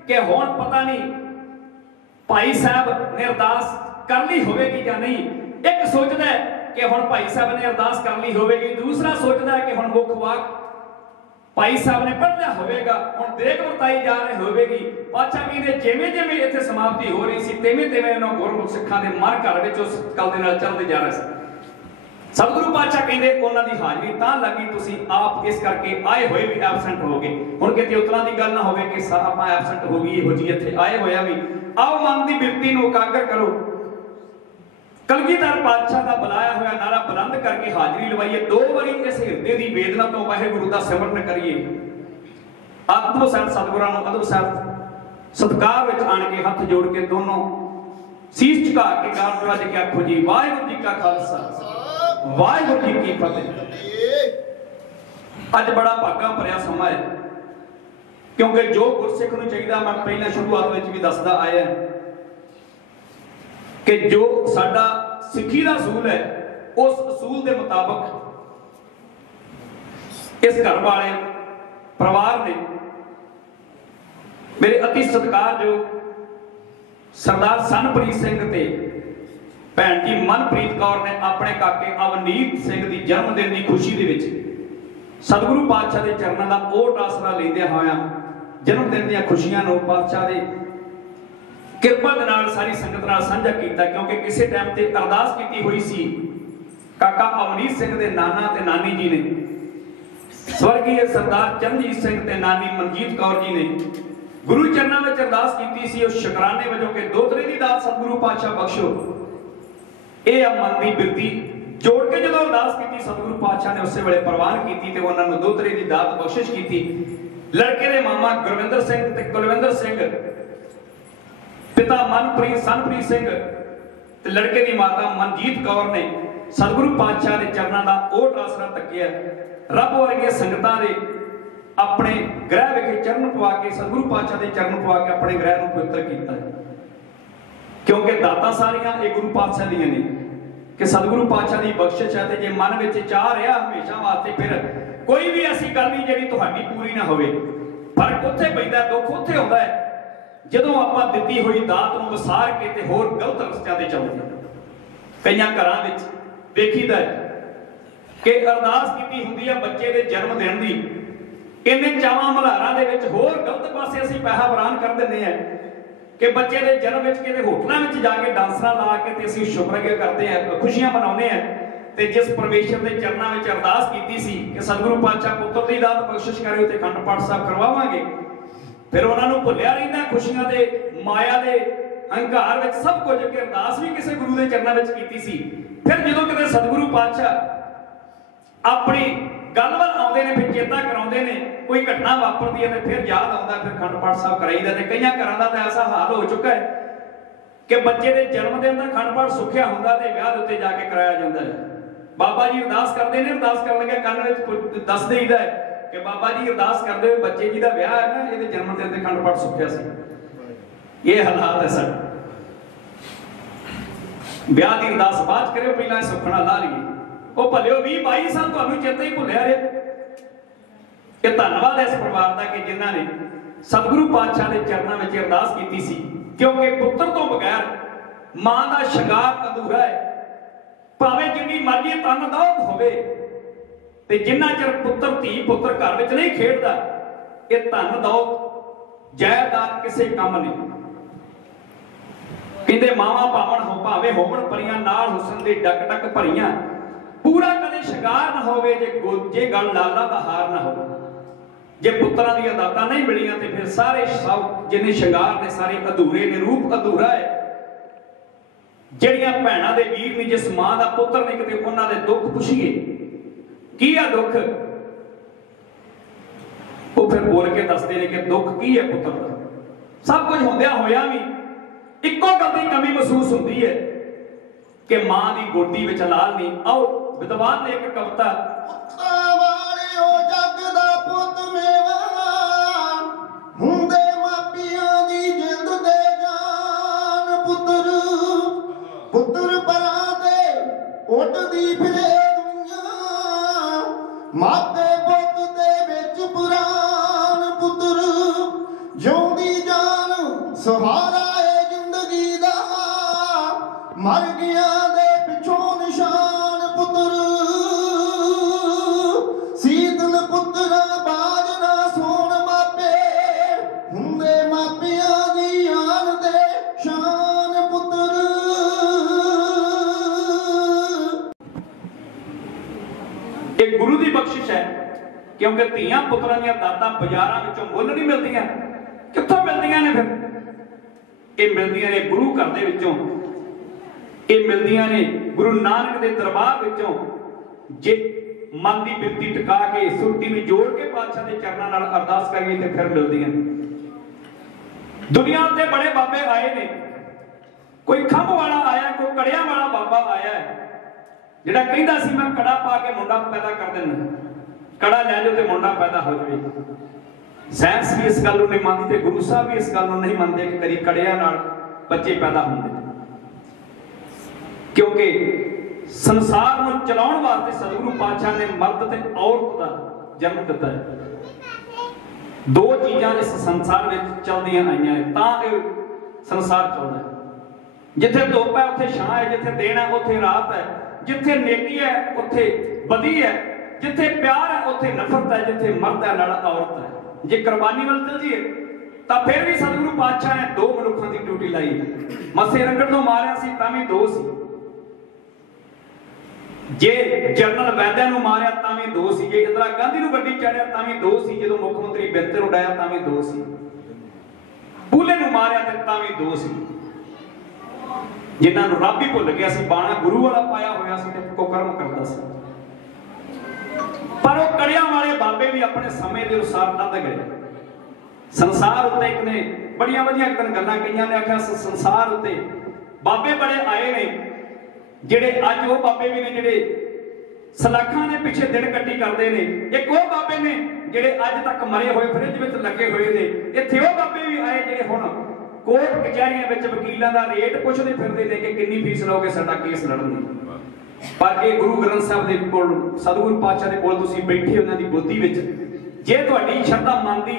ਕਿ ਹੁਣ ਪਤਾ ਨਹੀਂ ਭਾਈ ਸਾਹਿਬ ਨੇ ਅਰਦਾਸ ਕਰ ਲਈ ਹੋਵੇਗੀ ਜਾਂ ਨਹੀਂ। ਇੱਕ ਸੋਚਦਾ ਹੈ ਕਿ ਹੁਣ ਭਾਈ ਸਾਹਿਬ ਨੇ ਅਰਦਾਸ ਕਰ ਲਈ ਹੋਵੇਗੀ, ਦੂਸਰਾ ਸੋਚਦਾ ਹੈ ਕਿ ਹੁਣ ਮੁੱਖ ਵਾਕ ਭਾਈ ਸਾਹਿਬ ਨੇ ਪੜ੍ਹ ਲਿਆ ਹੋਵੇਗਾ, ਹੁਣ ਦੇਗ ਵਰਤਾਈ ਜਾ ਰਹੀ ਹੋਵੇਗੀ। ਪਾਤਸ਼ਾਹ ਕਹਿੰਦੇ ਜਿਵੇਂ ਜਿਵੇਂ ਇੱਥੇ ਸਮਾਪਤੀ ਹੋ ਰਹੀ ਸੀ ਤਿਵੇਂ ਤਿਵੇਂ ਉਹਨਾਂ ਗੁਰਮੁਖ ਸਿੱਖਾਂ ਦੇ ਮਨ ਘਰ ਵਿੱਚ ਉਸ ਕਲ ਦੇ ਨਾਲ ਚੱਲਦੇ ਜਾ ਰਹੇ ਸੀ। ਸਤਿਗੁਰੂ ਪਾਤਸ਼ਾਹ ਕਹਿੰਦੇ ਉਹਨਾਂ ਦੀ ਹਾਜ਼ਰੀ ਤਾਂ ਲੱਗੀ, ਤੁਸੀਂ ਆਪ ਇਸ ਕਰਕੇ ਆਏ ਹੋਏ ਵੀ ਐਬਸੈਂਟ ਹੋ ਗਏ। ਹੁਣ ਕਿਤੇ ਉਤਰਾਂ ਦੀ ਗੱਲ ਨਾ ਹੋਵੇ ਕਿ ਆਪਾਂ ਐਬਸੈਂਟ ਹੋ ਗਈ, ਇਹੋ ਜਿਹੀ ਇੱਥੇ ਆਏ ਹੋਇਆ ਵੀ। ਆਓ ਮਨ ਦੀ ਬਿਰਤੀ ਨੂੰ ਇਕਾਗਰ ਕਰੋ, ਕਲਗੀਧਰ ਪਾਤਸ਼ਾਹ ਦਾ ਬੁਲਾਇਆ ਹੋਇਆ ਨਾਰਾ ਬੁਲੰਦ ਕਰਕੇ ਹਾਜ਼ਰੀ ਲਵਾਈਏ। 2 ਵਾਰੀ ਇਸ ਹਿਰਦੇ ਦੀ ਵੇਦਨਾ ਤੋਂ ਵਾਹਿਗੁਰੂ ਦਾ ਸਿਮਰਨ ਕਰੀਏ। ਆਤਮ ਸਾਹਿਬ ਸਤਿਗੁਰਾਂ ਨੂੰ ਅਦਬ ਸਾਹਿਬ ਸਤਿਕਾਰ ਵਿੱਚ ਆਣ ਕੇ ਹੱਥ ਜੋੜ ਕੇ ਦੋਨੋਂ ਸੀਸ ਝੁਕਾ ਕੇ ਗਾਲ ਵੱਜ ਕੇ ਆਖੋ ਜੀ ਵਾਹਿਗੁਰੂ ਜੀ ਕਾ ਖਾਲਸਾ ਵਾਹਿਗੁਰੂ ਜੀ ਕੀ ਫਤਿਹ। ਅੱਜ ਬੜਾ ਭਾਗਾਂ ਭਰਿਆ ਸਮਾਂ ਹੈ, ਕਿਉਂਕਿ ਜੋ ਗੁਰਸਿੱਖ ਨੂੰ ਚਾਹੀਦਾ ਮੈਂ ਪਹਿਲਾਂ ਸ਼ੁਰੂਆਤ ਵਿੱਚ ਵੀ ਦੱਸਦਾ ਆਇਆ ਕਿ ਜੋ ਸਾਡਾ ਸਿੱਖੀ ਦਾ ਅਸੂਲ ਹੈ ਉਸ ਅਸੂਲ ਦੇ ਮੁਤਾਬਕ ਇਸ ਘਰ ਵਾਲੇ ਪਰਿਵਾਰ ਨੇ ਮੇਰੇ ਅਤੀ ਸਤਿਕਾਰਯੋਗ ਸਰਦਾਰ ਸਨਪ੍ਰੀਤ ਸਿੰਘ ਤੇ ਭੈਣ ਜੀ ਮਨਪ੍ਰੀਤ ਕੌਰ ਨੇ ਆਪਣੇ ਕਾਕੇ ਅਵਨੀਤ ਸਿੰਘ ਦੀ ਜਨਮ ਦਿਨ ਦੀ ਖੁਸ਼ੀ ਦੇ ਵਿੱਚ ਸਤਿਗੁਰੂ ਪਾਤਸ਼ਾਹ ਦੇ ਚਰਨਾਂ ਦਾ ਓਟ ਆਸਰਾ ਲੈਂਦਿਆਂ ਹੋਇਆਂ ਜਨਮ ਦਿਨ ਦੀਆਂ ਖੁਸ਼ੀਆਂ ਨੂੰ ਪਾਤਸ਼ਾਹ ਦੇ ਕਿਰਪਾ ਦੇ ਨਾਲ ਸਾਰੀ ਸੰਗਤ ਨਾਲ ਸਾਂਝਾ ਕੀਤਾ। ਕਿਉਂਕਿ ਕਿਸੇ ਟਾਈਮ ਤੇ ਅਰਦਾਸ ਕੀਤੀ ਹੋਈ ਸੀ ਕਾਕਾ ਅਵਨੀਤ ਸਿੰਘ ਦੇ ਨਾਨਾ ਤੇ ਨਾਨੀ ਜੀ ਨੇ, ਸਵਰਗੀ ਸਰਦਾਰ ਚਰਨਜੀਤ ਸਿੰਘ ਤੇ ਨਾਨੀ ਮਨਜੀਤ ਕੌਰ ਜੀ ਨੇ ਗੁਰੂ ਚਰਨਾਂ ਵਿੱਚ ਅਰਦਾਸ ਕੀਤੀ ਸੀ ਉਸ ਸ਼ੁਕਰਾਨੇ ਵਜੋਂ ਕਿ ਦੋਤਰੇ ਦੀ ਦਾਤ ਸਤਿਗੁਰੂ ਪਾਤਸ਼ਾਹ ਬਖਸ਼ੋ। ਇਹ ਆ ਮਨ ਦੀ ਬਿਰਤੀ ਜੋੜ ਕੇ ਜਦੋਂ ਅਰਦਾਸ ਕੀਤੀ ਸਤਿਗੁਰੂ ਪਾਤਸ਼ਾਹ ਨੇ ਉਸੇ ਵੇਲੇ ਪ੍ਰਵਾਨ ਕੀਤੀ ਤੇ ਉਹਨਾਂ ਨੂੰ ਦੋਤਰੇ ਦੀ ਦਾਤ ਬਖਸ਼ਿਸ਼ ਕੀਤੀ। ਲੜਕੇ ਦੇ ਮਾਮਾ ਗੁਰਵਿੰਦਰ ਸਿੰਘ ਤੇ ਕੁਲਵਿੰਦਰ ਸਿੰਘ, ਪਿਤਾ ਸਨਪ੍ਰੀਤ ਸਿੰਘ ਤੇ ਲੜਕੇ ਦੀ ਮਾਤਾ ਮਨਜੀਤ ਕੌਰ ਨੇ ਸਤਿਗੁਰੂ ਪਾਤਸ਼ਾਹ ਦੇ ਚਰਨਾਂ ਦਾ ਓਟ ਆਸਰਾ ਤੱਕਿਆ। ਰੱਬ ਵਰਗੀਆਂ ਸੰਗਤਾਂ ਦੇ ਆਪਣੇ ਗ੍ਰਹਿ ਵਿਖੇ ਚਰਨ ਪਵਾ ਕੇ ਸਤਿਗੁਰੂ ਪਾਤਸ਼ਾਹ ਦੇ ਚਰਨ ਪਵਾ ਕੇ ਆਪਣੇ ਗ੍ਰਹਿ ਨੂੰ ਪਵਿੱਤਰ ਕੀਤਾ ਹੈ। ਕਿਉਂਕਿ ਦਾਤਾਂ ਸਾਰੀਆਂ ਇਹ ਗੁਰੂ ਪਾਤਸ਼ਾਹ ਦੀਆਂ ਨੇ ਕਿ ਸਤਿਗੁਰੂ ਪਾਤਸ਼ਾਹ ਦੀ ਬਖਸ਼ਿਸ਼ ਹੈ। ਤੇ ਜੇ ਮਨ ਵਿੱਚ ਚਾਹ ਰਿਹਾ ਹਮੇਸ਼ਾ ਵਾਸਤੇ ਫਿਰ ਕੋਈ ਵੀ ਐਸੀ ਗੱਲ ਨਹੀਂ ਜਿਹੜੀ ਤੁਹਾਡੀ ਪੂਰੀ ਨਾ ਹੋਵੇ। ਫਰਕ ਉੱਥੇ ਪੈਂਦਾ, ਦੁੱਖ ਉੱਥੇ ਆਉਂਦਾ ਹੈ ਜਦੋਂ ਆਪਾਂ ਦਿੱਤੀ ਹੋਈ ਦਾਤ ਨੂੰ ਵਿਸਾਰ ਕੇ ਤੇ ਹੋਰ ਗਲਤ ਰਸਤਿਆਂ ਤੇ ਚੱਲਦੇ। ਕਈਆਂ ਘਰਾਂ ਵਿੱਚ ਵੇਖੀਦਾ कि अरदास की हुंदी है बच्चे के जन्म दिन की, इन्हें चावां मल्हारां दे विच होर गलत पासे असीं पैसा बरान कर दिंदे हैं कि बच्चे के जन्म में किसी होटलों में जाके डांसर ला के ते असीं शुक्र करते हैं, खुशियां मनाउने हैं। ते जिस परमेश्वर के चरणों में अरदास की सी कि सतगुरु पातशाह पुत्र की दात बख्शिश करे ते अखंड पाठ साहब करवावांगे, फिर उन्होंने भुलिया रहिंदा खुशियां दे माया दे हंकार विच सब कुछ कि अरदास भी किसी गुरु के चरणों में की सी। फिर जो किते सतगुरु पातशाह अपनी गल वल आउंदे ने, फिर चेता कराउंदे ने, कोई घटना वापरदी है तो फिर याद आता, फिर अखंड पाठ साहब कराईदा। ते कईयां घरां दा तां ऐसा हाल हो चुका है कि बच्चे के जन्मदिन का अखंड पाठ सुखिया हुंदा ते विआह दे उत्ते जाके कराया जांदा है। बाबा जी अरदास करते हैं, अरदास करन लगे कन्न विच दस देईदा है कि बाबा जी अरदास करदे हुए बच्चे जी का विआह है ना, इहदे जन्मदिन ते अखंड पाठ सुखिया सी। ये हालात है सर। विआह की अरदास बाद करियो, पहला सुखना ला लईए। ਉਹ ਭਲਿਓ 20-22 ਸਾਲ ਤੁਹਾਨੂੰ ਚੇਤਾ ਹੀ ਭੁੱਲਿਆ ਰੇ। ਇਹ ਧੰਨਵਾਦ ਹੈ ਇਸ ਪਰਿਵਾਰ ਦਾ ਕਿ ਜਿਨ੍ਹਾਂ ਨੇ ਸਤਿਗੁਰੂ ਪਾਤਸ਼ਾਹ ਦੇ ਚਰਨਾਂ ਵਿੱਚ ਅਰਦਾਸ ਕੀਤੀ ਸੀ, ਕਿਉਂਕਿ ਪੁੱਤਰ ਤੋਂ ਬਗੈਰ ਮਾਂ ਦਾ ਸ਼ਿੰਗਾਰ ਅਧੂਰਾ ਹੈ। ਭਾਵੇਂ ਜਿੰਨੀ ਮਰਜ਼ੀ ਤਨ ਦੌਲਤ ਹੋਵੇ ਤੇ ਜਿੰਨਾ ਚਿਰ ਪੁੱਤਰ ਧੀ ਪੁੱਤਰ ਘਰ ਵਿੱਚ ਨਹੀਂ ਖੇਡਦਾ, ਇਹ ਧਨ ਦੌਲਤ ਜਾਇਦਾਦ ਕਿਸੇ ਕੰਮ ਨਹੀਂ। ਕਹਿੰਦੇ ਮਾਵਾਂ ਭਾਵੇਂ ਹੋਵਣ ਪਰੀਆਂ ਨਾਲ ਹੁਸਨ ਦੇ ਡਕ ਡਕ ਭਰੀਆਂ, पूरा कदे शिंगार ना होवे जे गल लाला दा हार ना हो। जे पुत्रां दी दातां नहीं मिलियां ते फिर सारे सब जिन्ने शिंगार ने सारे अधूरे ने, रूप अधूरा है। जिहड़ियां भैणां दे वीर ने, जिस मां दा पुत्र ने, किते उन्हां दे दुख पुछीए की है दुख, वो फिर बोल के दसदे ने कि दुख की है पुत्र दा। सब कुछ हुंदियां होया भी इक्को गल दी कमी महसूस हुंदी है कि मां दी गोदी विच लाल नहीं। आओ विद्वान ने एक कविता, वालिओ जग दा पुੱਤ मेवा हुंदे मापियां दी जिंद दे जान, पुੱਤਰ पुੱਤਰ परां ते ਉੱਡਦੀ ਫਿਰੇ ਦੁਨੀਆ, मापे ਪੁੱਤ दे विच पुराण, पुੱਤਰ ਜਿਉਂਦੀ जान सहारा है जिंदगी दा, मर गया दे पिछों निशान, पुत्र सीतल पुत्रा बाज ना सोन मापे हुंदे मापियां दी आन दे शान, पुत्र। एक गुरु की बख्शिश है, क्योंकि धीआं पुत्रां दी दातां बाजारां विचों मुੱਲ नहीं मिलदियां। कित्थों मिलदियां ने? फिर ये मिलदियां ने गुरु घर दे विचों, ये मिलदियां ने गुरु नानक दे दरबार विचों। जे मन की बिरती टिका के सुरती में जोड़ के पातशाह के चरणों नाल अरदास करिए तो फिर मिलदियां। दुनिया उत्ते बड़े बाबे आए ने, कोई खंभ वाला आया, कोई कड़िया वाला बाबा आया है जिहड़ा कहंदा सी मैं कड़ा पा के मुंडा पैदा कर देना, कड़ा लै जाओ तो मुंडा पैदा हो जाए। साइंस भी इस गल नहीं मानती ते गुरु साहब भी इस गल नहीं मानते कि कदी कड़िया नाल बच्चे पैदा होंदे, क्योंकि संसार को चलाने वास्ते सतगुरु पातशाह ने मर्द ते औरत का जन्म दिता है। दो चीज़ां इस संसार में चलदियां आईयां है, तां संसार चलदा है। जिथे धुप है उत्थे छां है, जिथे दिन है उत्थे रात है, जिथे नेकी है उत्थे बदी है, जिथे प्यार है उत्थे नफरत है, जिथे मर्द है नाल औरत है। जे कुर्बानी वाल चल जाइए तो फिर भी सतगुरु पातशाह ने दो मनुखों की ड्यूटी लाई है। मसे रंगड़ तो मारिया सी तां भी दो सी, जे जनरल वैद्या नूं मारिया तां भी दो सी, जे इंदिरा गांधी नूं गड्डी चढ़िया तां भी दो सी, जदों मुख मंत्री बिंतर उड़ाया तां भी दो सी, बूले नूं मारिया तां भी दो सी। जिन्हां नूं रब ही भुल गया सी, बाणा गुरु वाला पाया होया सी ते कुकर्म करदा सी। पर वो कड़िया वाले बाबे भी अपने समय के अनुसार लद गए। संसार उत्ते एक ने बड़िया वधिया गल्लां कईयां ने आख्या संसार उत्ते बाबे बड़े आए ने, जिहड़े अज वो बाबे भी ने जिहड़े सलाखां ने पिछे दिन कट्टी करते ने, एक वो बाबे ने जिहड़े अज तक मरे हुए फ्रिज विच लगे हुए ने। इत्थे वो बाबे भी आए जिहड़े हुण कोर्ट कचहरियां विच वकीलां दा रेट पुछदे फिरदे ने कि किन्नी फीस लओगे साडा केस लड़न दी। पर ये गुरु ग्रंथ साहब दे कोल सतगुरु पातशाह दे कोल तुसीं बैठे उन्हां दी गोदी विच जे तुहाडी शरधा मन दी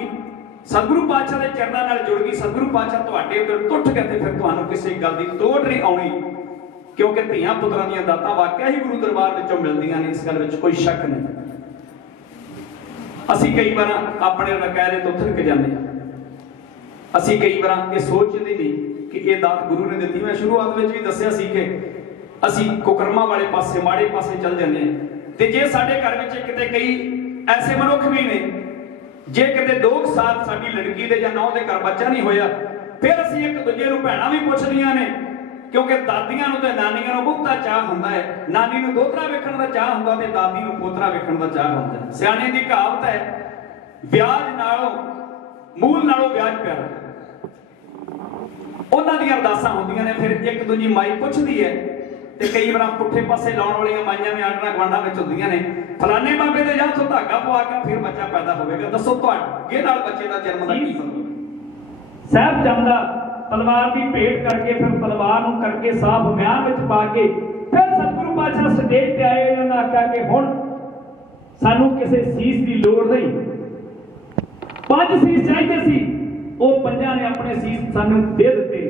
सतगुरु पातशाह दे चरणां नाल जुड़ गई, सतगुरु पातशाह तुहाडे उत्ते टुट गए ते फिर तुहानूं किसी गल दी तोड़ नहीं आउणी क्योंकि ਧੀਆਂ ਪੁੱਤਰਾਂ ਦੀਆਂ ਦਾਤਾਂ ਵਾਕਿਆ ਹੀ ਗੁਰੂ ਦਰਬਾਰ ਵਿੱਚੋਂ ਮਿਲਦੀਆਂ ਨੇ, ਇਸ ਗੱਲ ਵਿੱਚ ਕੋਈ ਸ਼ੱਕ ਨਹੀਂ। ਅਸੀਂ ਕਈ ਵਾਰ ਆਪਣੇ ਨਕਾਰੇ ਤੋਂ ਥੱਕ ਜਾਂਦੇ ਹਾਂ। ਅਸੀਂ ਕਈ ਵਾਰ ਇਹ ਸੋਚਦੇ ਨਹੀਂ ਕਿ ਇਹ ਦਾਤ ਗੁਰੂ ਨੇ ਦਿੱਤੀ। ਮੈਂ ਸ਼ੁਰੂਆਤ ਵਿੱਚ ਵੀ ਦੱਸਿਆ ਸੀ ਕਿ ਅਸੀਂ ਕੁਕਰਮਾਂ ਵਾਲੇ ਪਾਸੇ, ਮਾੜੇ ਪਾਸੇ ਚੱਲ ਜਾਂਦੇ ਹਾਂ। ਤੇ ਜੇ ਸਾਡੇ ਘਰ ਵਿੱਚ ਕਿਤੇ ਕਈ ਐਸੇ ਮਨੁੱਖ ਵੀ ਨੇ, ਜੇ ਕਿਤੇ 2 ਸਾਲ ਸਾਡੀ ਲੜਕੀ ਦੇ ਜਾਂ ਨੌਂ ਦੇ ਘਰ ਬੱਚਾ ਨਹੀਂ ਹੋਇਆ, ਫਿਰ ਅਸੀਂ ਇੱਕ ਦੂਜੇ ਨੂੰ ਭੈਣਾਂ ਵੀ ਪੁੱਛਦੀਆਂ ਨੇ, ਕਿਉਂਕਿ ਦਾਦੀਆਂ ਨੂੰ ਤੇ ਨਾਨੀਆਂ ਨੂੰ ਬਹੁਤਾ ਚਾਹ ਹੁੰਦਾ ਹੈ। ਨਾਨੀ ਨੂੰ ਦੋਤਰਾ ਵੇਖਣ ਦਾ ਚਾਹ ਹੁੰਦਾ ਤੇ ਦਾਦੀ ਨੂੰ ਪੋਤਰਾ ਵੇਖਣ ਦਾ ਚਾਹ ਹੁੰਦਾ। ਸਿਆਣੇ ਦੀ ਕਹਾਵਤ ਹੈ, ਵਿਆਜ ਨਾਲੋਂ, ਮੂਲ ਨਾਲੋਂ ਵਿਆਜ ਪਿਆਰਾ। ਉਹਨਾਂ ਦੀਆਂ ਅਰਦਾਸਾਂ ਹੁੰਦੀਆਂ ਨੇ, ਫਿਰ ਇੱਕ ਦੂਜੀ ਮਾਈ ਪੁੱਛਦੀ ਹੈ। ਤੇ ਕਈ ਵਾਰ ਪੁੱਠੇ ਪਾਸੇ ਲਾਉਣ ਵਾਲੀਆਂ ਮਾਈਆਂ ਵੀ ਆਂਡਣਾ ਗਵਾਂਡਾ ਵਿੱਚ ਹੁੰਦੀਆਂ ਨੇ, ਫਲਾਣੇ ਬਾਬੇ ਦੇ ਜਾਂ ਤੋਂ ਧਾਗਾ ਪਵਾ ਕੇ ਫਿਰ ਬੱਚਾ ਪੈਦਾ ਹੋਵੇਗਾ। ਦੱਸੋ ਤੁਹਾਡੇ ਨਾਲ ਬੱਚੇ ਦਾ ਜਨਮ ਦਾ ਕੀ ਮਤਲਬ? ਸਾਹਿਬਜ਼ਾਦਾ ਦਾ ਤਲਵਾਰ ਦੀ ਭੇਟ ਕਰਕੇ, ਫਿਰ ਤਲਵਾਰ ਨੂੰ ਕਰਕੇ ਸਾਫ ਮਿਆਨ ਵਿੱਚ ਪਾ ਕੇ, ਫਿਰ ਸਤਿਗੁਰੂ ਪਾਤਸ਼ਾਹ ਸਟੇਜ ਤੇ ਆਏ। ਉਹਨਾਂ ਨੇ ਆਖਿਆ ਕਿ ਹੁਣ ਸਾਨੂੰ ਕਿਸੇ ਸੀਸ ਦੀ ਲੋੜ ਨਹੀਂ। 5 ਸੀਸ ਚਾਹੀਦੇ ਸੀ, ਉਹ 5 ਨੇ ਆਪਣੇ ਸੀਸ ਸਾਨੂੰ ਦੇ ਦਿੱਤੇ।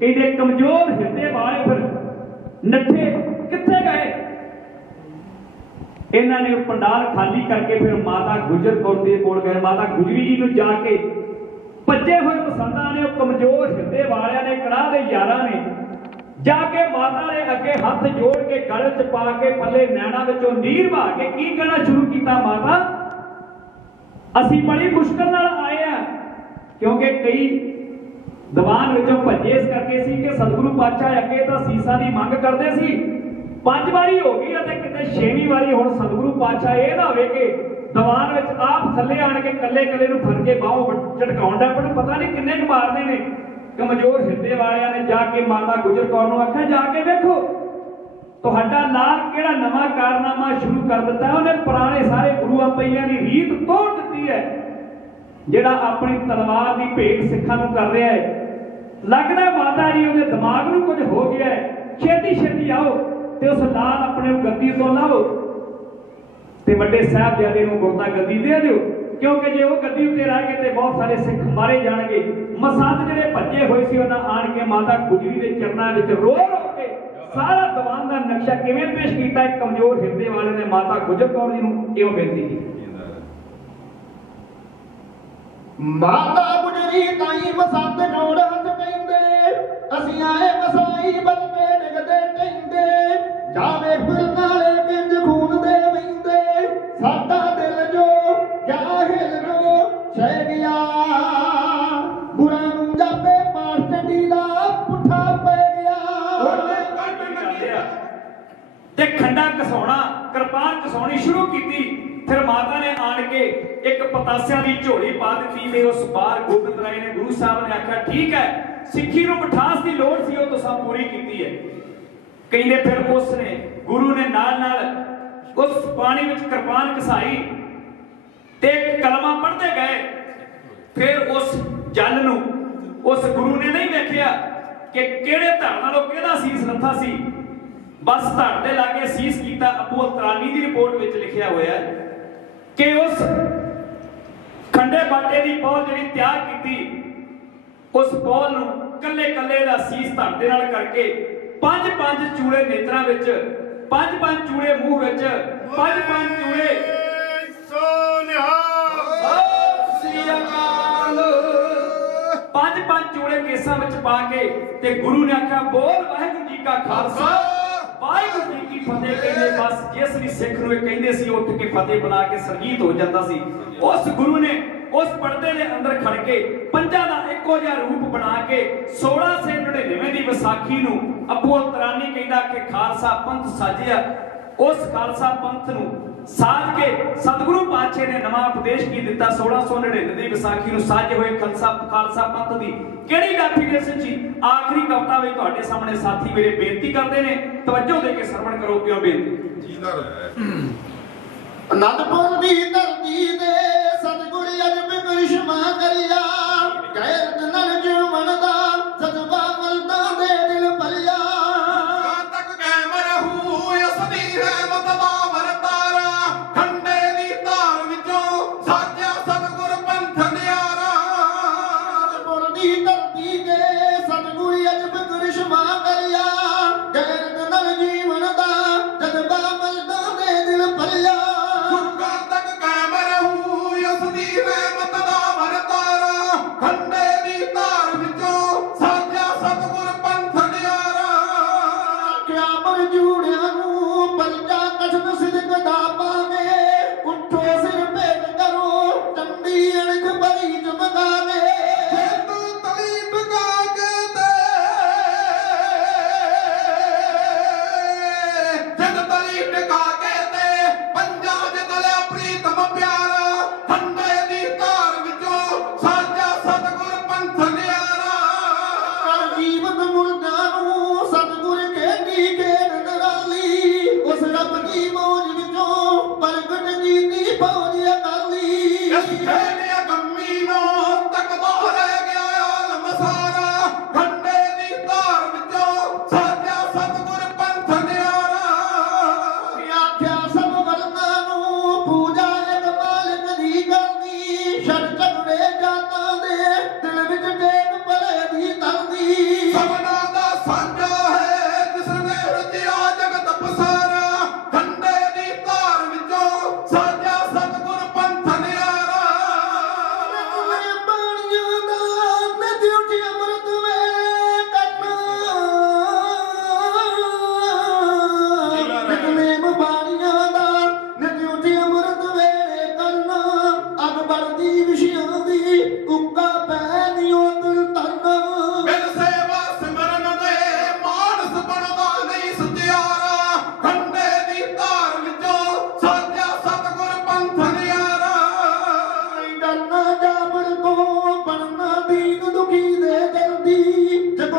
ਕਹਿੰਦੇ ਕਮਜ਼ੋਰ ਹਿਰਦੇ ਵਾਲੇ ਫਿਰ ਨੱਠੇ ਕਿੱਥੇ ਗਏ? ਇਹਨਾਂ ਨੇ ਪੰਡਾਲ ਖਾਲੀ ਕਰਕੇ ਫਿਰ ਮਾਤਾ ਗੁਜਰ ਕੌਰ ਦੇ ਕੋਲ ਗਏ। ਮਾਤਾ ਗੁਜਰੀ ਜੀ ਨੂੰ ਜਾ ਕੇ ਭੱਜੇ ਹੋਏ ਪਸੰਦਾਂ ਨੇ, ਉਹ ਕਮਜ਼ੋਰ ਹਿਰਦੇ ਵਾਲਿਆਂ ਨੇ, ਕੜਾਹ ਦੇ ਯਾਰਾਂ ਨੇ ਜਾ ਕੇ ਮਾਤਾ ਦੇ ਅੱਗੇ ਹੱਥ ਜੋੜ ਕੇ ਗਲ 'ਚ ਪਾ ਕੇ ਪੱਲੇ ਨੈਣਾ ਵਿੱਚੋਂ ਨੀਰ ਵਹਾ ਕੇ ਕੀ ਕਹਿਣਾ ਸ਼ੁਰੂ ਕੀਤਾ? ਮਾਤਾ, ਅਸੀਂ ਬੜੀ ਮੁਸ਼ਕਲ ਨਾਲ ਆਏ ਆ, ਕਿਉਂਕਿ ਕਈ ਦੀਵਾਨ ਵਿੱਚੋਂ ਭੱਜੇ ਇਸ ਕਰਕੇ ਸੀ ਕਿ ਸਤਿਗੁਰੂ ਪਾਤਸ਼ਾਹ ਅੱਗੇ ਤਾਂ ਸੀਸਾਂ ਦੀ ਮੰਗ ਕਰਦੇ ਸੀ। 5 ਵਾਰੀ ਹੋ ਗਈ ਅਤੇ ਕਿਤੇ 6ਵੀਂ ਵਾਰੀ ਹੁਣ ਸਤਿਗੁਰੂ ਪਾਤਸ਼ਾਹ ਇਹ ਨਾ ਹੋਵੇ ਕਿ ਦੀਵਾਨ ਵਿੱਚ ਆਪ ਥੱਲੇ ਆਣ ਕੇ ਕੱਲੇ ਕੱਲੇ ਨੂੰ ਫੜ ਕੇ ਬਾਹੋਂ ਝਟਕਾਉਣ ਦਾ ਪਤਾ ਨਹੀਂ ਕਿੰਨੇ ਕੁ ਮਾਰਦੇ ਨੇ। ਕਮਜ਼ੋਰ ਹਿਰਦੇ ਵਾਲਿਆਂ ਨੇ ਜਾ ਕੇ ਮਾਤਾ ਗੁਜਰ ਕੌਰ ਨੂੰ ਆਖਿਆ, ਜਾ ਕੇ ਵੇਖੋ ਤੁਹਾਡਾ ਲਾਲ ਕਿਹੜਾ ਨਵਾਂ ਕਾਰਨਾਮਾ ਸ਼ੁਰੂ ਕਰ ਦਿੱਤਾ। ਉਹਨੇ ਪੁਰਾਣੇ ਸਾਰੇ ਗੁਰੂਆਂ ਪਹਿਲਿਆਂ ਦੀ ਰੀਤ ਤੋੜ ਦਿੱਤੀ ਹੈ। ਜਿਹੜਾ ਆਪਣੀ ਤਲਵਾਰ ਦੀ ਭੇਟ ਸਿੱਖਾਂ ਨੂੰ ਕਰ ਰਿਹਾ ਹੈ, ਲੱਗਦਾ ਮਾਤਾ ਜੀ ਉਹਦੇ ਦਿਮਾਗ ਨੂੰ ਕੁਝ ਹੋ ਗਿਆ ਹੈ। ਛੇਤੀ ਛੇਤੀ ਆਓ ਤੇ ਉਸ ਲਾਲ ਆਪਣੇ ਗੱਦੀ ਤੋਂ ਲਾਓ ਤੇ ਵੱਡੇ ਸਾਹਿਬਜ਼ਾਦੇ ਨੂੰ ਗੁਰਤਾ ਗੱਦੀ ਦੇ ਦਿਓ, ਕਿਉਂਕਿ ਜੇ ਉਹ ਗੱਦੀ ਉੱਤੇ ਰਹਿ ਗਏ ਤੇ ਬਹੁਤ ਸਾਰੇ ਸਿੱਖ ਮਾਰੇ ਜਾਣਗੇ। ਮਸੰਦ ਜਿਹੜੇ ਭੱਜੇ ਹੋਏ ਸੀ ਉਹਨਾਂ ਆਣ ਕੇ ਮਾਤਾ ਗੁਜਰੀ ਦੇ ਚਰਨਾਂ ਵਿੱਚ ਰੋ ਰੋ ਕੇ ਸਾਰਾ ਦੀਵਾਨ ਦਾ ਨਕਸ਼ਾ ਕਿਵੇਂ ਪੇਸ਼ ਕੀਤਾ। ਇੱਕ ਕਮਜ਼ੋਰ ਹਿਰਦੇ ਵਾਲੇ ਨੇ ਮਾਤਾ ਗੁਜਰ ਕੌਰ ਜੀ ਨੂੰ ਇਹੋ ਬੇਨਤੀ ਕੀਤੀ, ਮਾਤਾ ਗੁਜਰੀ ਤਾਈ ਮਸੰਦ ਜੋੜ ਹੱਥ ਕਹਿੰਦੇ, ਅਸੀਂ ਆਏ ਵਸਾਈ ਬਲਕੇ ਡਿੱਗਦੇ ਕਹਿੰਦੇ, ਜਾਵੇ ਫਿਰ ਨਾਲੇ ਕਿੰਜ ਖੂਨ ਦੇ ਵਹਿੰਦੇ, ਸਾਡਾ ਦਿਲ ਜੋ ਗਿਆ ਹਿਲ ਰੋ ਛੇ ਗਿਆ, ਬੁਰਾ ਨੂੰ ਜਾਪੇ ਪਾਸ ਚੰਡੀ ਦਾ ਪੁੱਠਾ ਪੈ ਗਿਆ। ਤੇ ਖੰਡਾ ਘਸਾਉਣਾ, ਕਿਰਪਾਨ ਘਸਾਉਣੀ ਸ਼ੁਰੂ ਕੀਤੀ। ਫਿਰ ਮਾਤਾ ਨੇ ਆਣ ਕੇ ਇੱਕ ਪਤਾਸਿਆਂ ਦੀ ਝੋਲੀ ਪਾ ਦਿੱਤੀ ਤੇ ਉਸ ਬਾਹਰ ਗੋਬਿੰਦ ਰਾਏ ਨੇ, ਗੁਰੂ ਸਾਹਿਬ ਨੇ ਆਖਿਆ, ਠੀਕ ਹੈ, ਸਿੱਖੀ ਨੂੰ ਮਿਠਾਸ ਦੀ ਲੋੜ ਸੀ, ਉਹ ਤੁਸੀਂ ਪੂਰੀ ਕੀਤੀ ਹੈ। ਕਹਿੰਦੇ ਫਿਰ ਉਸ ਨੇ, ਗੁਰੂ ਨੇ ਨਾਲ ਨਾਲ ਉਸ ਪਾਣੀ ਵਿੱਚ ਕਿਰਪਾਨ ਘਸਾਈ ਤੇ ਕਲਮਾ ਪੜ੍ਹਦੇ ਗਏ। ਫਿਰ ਉਸ ਜਲ ਨੂੰ ਉਸ ਗੁਰੂ ਨੇ ਨਹੀਂ ਵੇਖਿਆ ਕਿ ਕਿਹੜੇ ਧੜ ਨਾਲੋਂ ਕਿਹਦਾ ਸੀਸ ਲੱਥਾ ਸੀ, ਬਸ ਧੜ ਦੇ ਲਾਗੇ ਸੀਸ ਕੀਤਾ। ਅਬੂ ਅਤਰਾਨੀ ਦੀ ਰਿਪੋਰਟ ਵਿੱਚ ਲਿਖਿਆ ਹੋਇਆ ਹੈ ਕਿ ਉਸ ਖੰਡੇ ਬਾਟੇ ਦੀ ਪੌਲ ਜਿਹੜੀ ਤਿਆਰ ਕੀਤੀ, ਉਸ ਪੌਲ ਨੂੰ ਕੱਲੇ ਕੱਲੇ ਦਾ ਸੀਸ ਧੜ ਦੇ ਨਾਲ ਕਰਕੇ 5-5 ਚੂੜੇ ਨੇਤਰਾਂ ਵਿੱਚ, 5-5 ਚੂੜੇ ਮੂੰਹ ਵਿੱਚ, 5-5 ਚੂੜੇ ਸੋਨਿਹਾ 5-5 ਚੂੜੇ ਕੇਸਾਂ ਵਿੱਚ ਪਾ ਕੇ ਤੇ ਗੁਰੂ ਨੇ ਆਖਿਆ, ਬੋਲ ਵਾਹਿਗੁਰੂ ਜੀ ਕਾ ਖਾਲਸਾ ਵਾਹਿਗੁਰੂ ਜੀ ਕੀ ਫਤਿਹ। ਕਹਿੰਦੇ ਬਸ ਜਿਸ ਵੀ ਸਿੱਖ ਨੂੰ ਇਹ ਕਹਿੰਦੇ ਸੀ ਉੱਠ ਕੇ ਫਤਿਹ ਬਣਾ ਕੇ ਸਰਜੀਤ ਹੋ ਜਾਂਦਾ ਸੀ। ਉਸ ਗੁਰੂ ਨੇ ਉਸ ਪਰਦੇ ਦੇ ਅੰਦਰ ਖੜ ਕੇ ਪੰਜਾਂ ਦਾ ਇੱਕੋ ਜਿਹਾ ਰੂਪ ਬਣਾ ਕੇ 1699 ਦੀ ਵਿਸਾਖੀ ਨੂੰ ਅਬੂ ਅਤਰਾਨੀ ਕਹਿੰਦਾ ਕਿ ਖਾਲਸਾ ਪੰਥ ਸਾਜਿਆ। ਉਸ ਖਾਲਸਾ ਪੰਥ ਨੂੰ ਸਾਜ ਕੇ ਸਤਿਗੁਰੂ ਪਾਤਸ਼ਾਹ ਨੇ ਨਵਾਂ ਉਪਦੇਸ਼ ਕੀ ਦਿੱਤਾ। 1699 ਦੀ ਵਿਸਾਖੀ ਨੂੰ ਸਾਜੇ ਹੋਏ ਖਾਲਸਾ ਪੰਥ ਦੀ ਕਿਹੜੀ ਡੈਫੀਨੇਸ਼ਨ ਸੀ? ਆਖਰੀ ਕਵਿਤਾ ਵਿੱਚ ਤੁਹਾਡੇ ਸਾਹਮਣੇ ਸਾਥੀ ਮੇਰੇ ਬੇਨਤੀ ਕਰਦੇ ਨੇ, ਤਵੱਜੋ ਦੇ ਕੇ ਸਰਵਣ ਕਰੋ। ਕਿਉਂ ਬੇਨਤੀ? ਅਨੰਦਪੁਰ ਦੀ ਧਰਤੀ ਤੇ ਸਤਿਗੁਰ ਅਜਬ ਕਰਿਸ਼ਮਾ ਕਰਿਆ, ਗੈਰਤ ਨਾਲ ਜੀਵਨ ਦਾ ਜਜ਼ਬਾ ਮਰਦਾਂ ਦੇ ਦਿਲ ਭਰਿਆ। ਤੱਕ ਕਾਇਮ ਰਹੂ ਇਸ ਦੀ ਰਹਿਮਤ ਦਾ ਵਰਤਾਰਾ, ਖੰਡੇ ਦੀ ਧਾਰ ਵਿੱਚੋਂ ਸਾਜਿਆ ਸਤਿਗੁਰ ਪੰਥ ਨਿਆਰਾ। ਅਨੰਦਪੁਰ ਦੀ ਧਰਤੀ ਤੇ ਸਤਿਗੁਰ ਅਜਬ ਕਰਿਸ਼ਮਾ ਕਰਿਆ, ਗੈਰਤ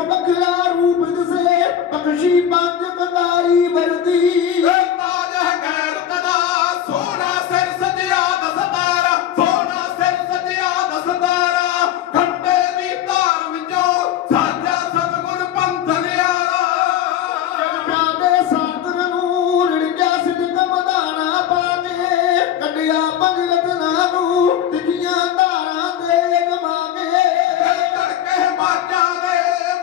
ਵੱਖਰਾ ਰੂਪ ਦਿਸੇ ਬਖਸ਼ੀ ਪੰਜ ਕੰਗਾਰੀ ਵਰਦੀ ਤਾਜ ਹੈ ਗੈਰਤ ਦਾ ਸੋਹਣਾ ਸਿਰ ਸਜਿਆ ਦਸਤਾਰਾ ਸੋਹਣਾ ਸਿਰ ਸਜਿਆ ਦਸਤਾਰਾ ਖੰਡੇ ਦੀ ਧਾਰ ਵਿੱਚੋਂ ਸਾਜਾ ਸਤਿਗੁਰ ਪੰਥ ਨਿਆਰਾ ਜਗਤਾਂ ਦੇ ਸਾਗਰ ਨੂੰ ਰਿੜਕਿਆ ਸਿਦਕ ਮਦਾਨਾ ਪਾ ਕੇ ਕੱਢਿਆ ਪੰਜ ਰਤਨਾਂ ਨੂੰ ਤਿੱਖੀਆਂ ਧਾਰਾਂ ਤੇ ਗਮਾਵੇ ਤੜਕੇ ਬਾਜਾਂ ਦੇ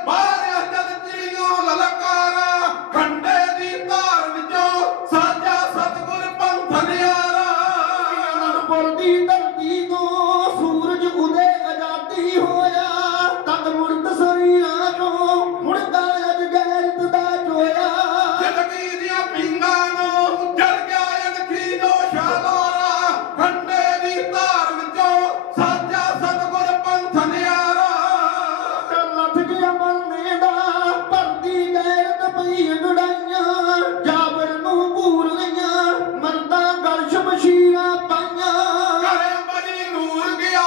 ਮਾਰਿਆ ਜਦ ਚਿੜੀਆਂ ਲਲਕਾਰਾ ਖੰਡੇ ਦੀ ਧਾਰ ਵਿੱਚੋਂ ਸਾਜਾ ਸਤਿਗੁਰ ਪੰਥ ਨਿਆਰਾ ਅਨੰਦਪੁਰ ਦੀ ਧਰਤੀ ਤੋਂ ਸੂਰਜ ਉਦੇ ਆਜ਼ਾਦੀ ਹੋਇਆ ਤਦ ਮੁਰਦ ਸਰੀਰਾਂ ਚੋਂ ਮੁੜਦਾ ਅਜ ਗੈਰਤ ਦਾ ਚੋਇਆ ਜ਼ਿੰਦਗੀ ਦੀਆਂ ਪਿੰਗਾਂ ਨੂੰ ਜਲ ਗਿਆ ਅਣਖੀ ਜੋਸ਼ ਲਾਰਾ ਖੰਡੇ ਦੀ ਧਾਰ ਵਿੱਚੋਂ ਸਾਜਾ ਸਤਿਗੁਰ ਪੰਥ ਨਿਆਰਾ ਲੱਥ ਗਿਆ ਮਰਨੇ ਦਾ ਭਰਦੀ ਗੈਰਤ ਪਈ ਅੰਗੜਾਈਆਂ ਜਾਬਰ ਨੂੰ ਘੂਰ ਲਈਆਂ ਮਰਦਾਂ ਗਲ ਸ਼ਮਸ਼ੀਰਾਂ ਪਾਈਆਂ ਘਰੇ ਬਣੀ ਨੂਰ ਗਿਆ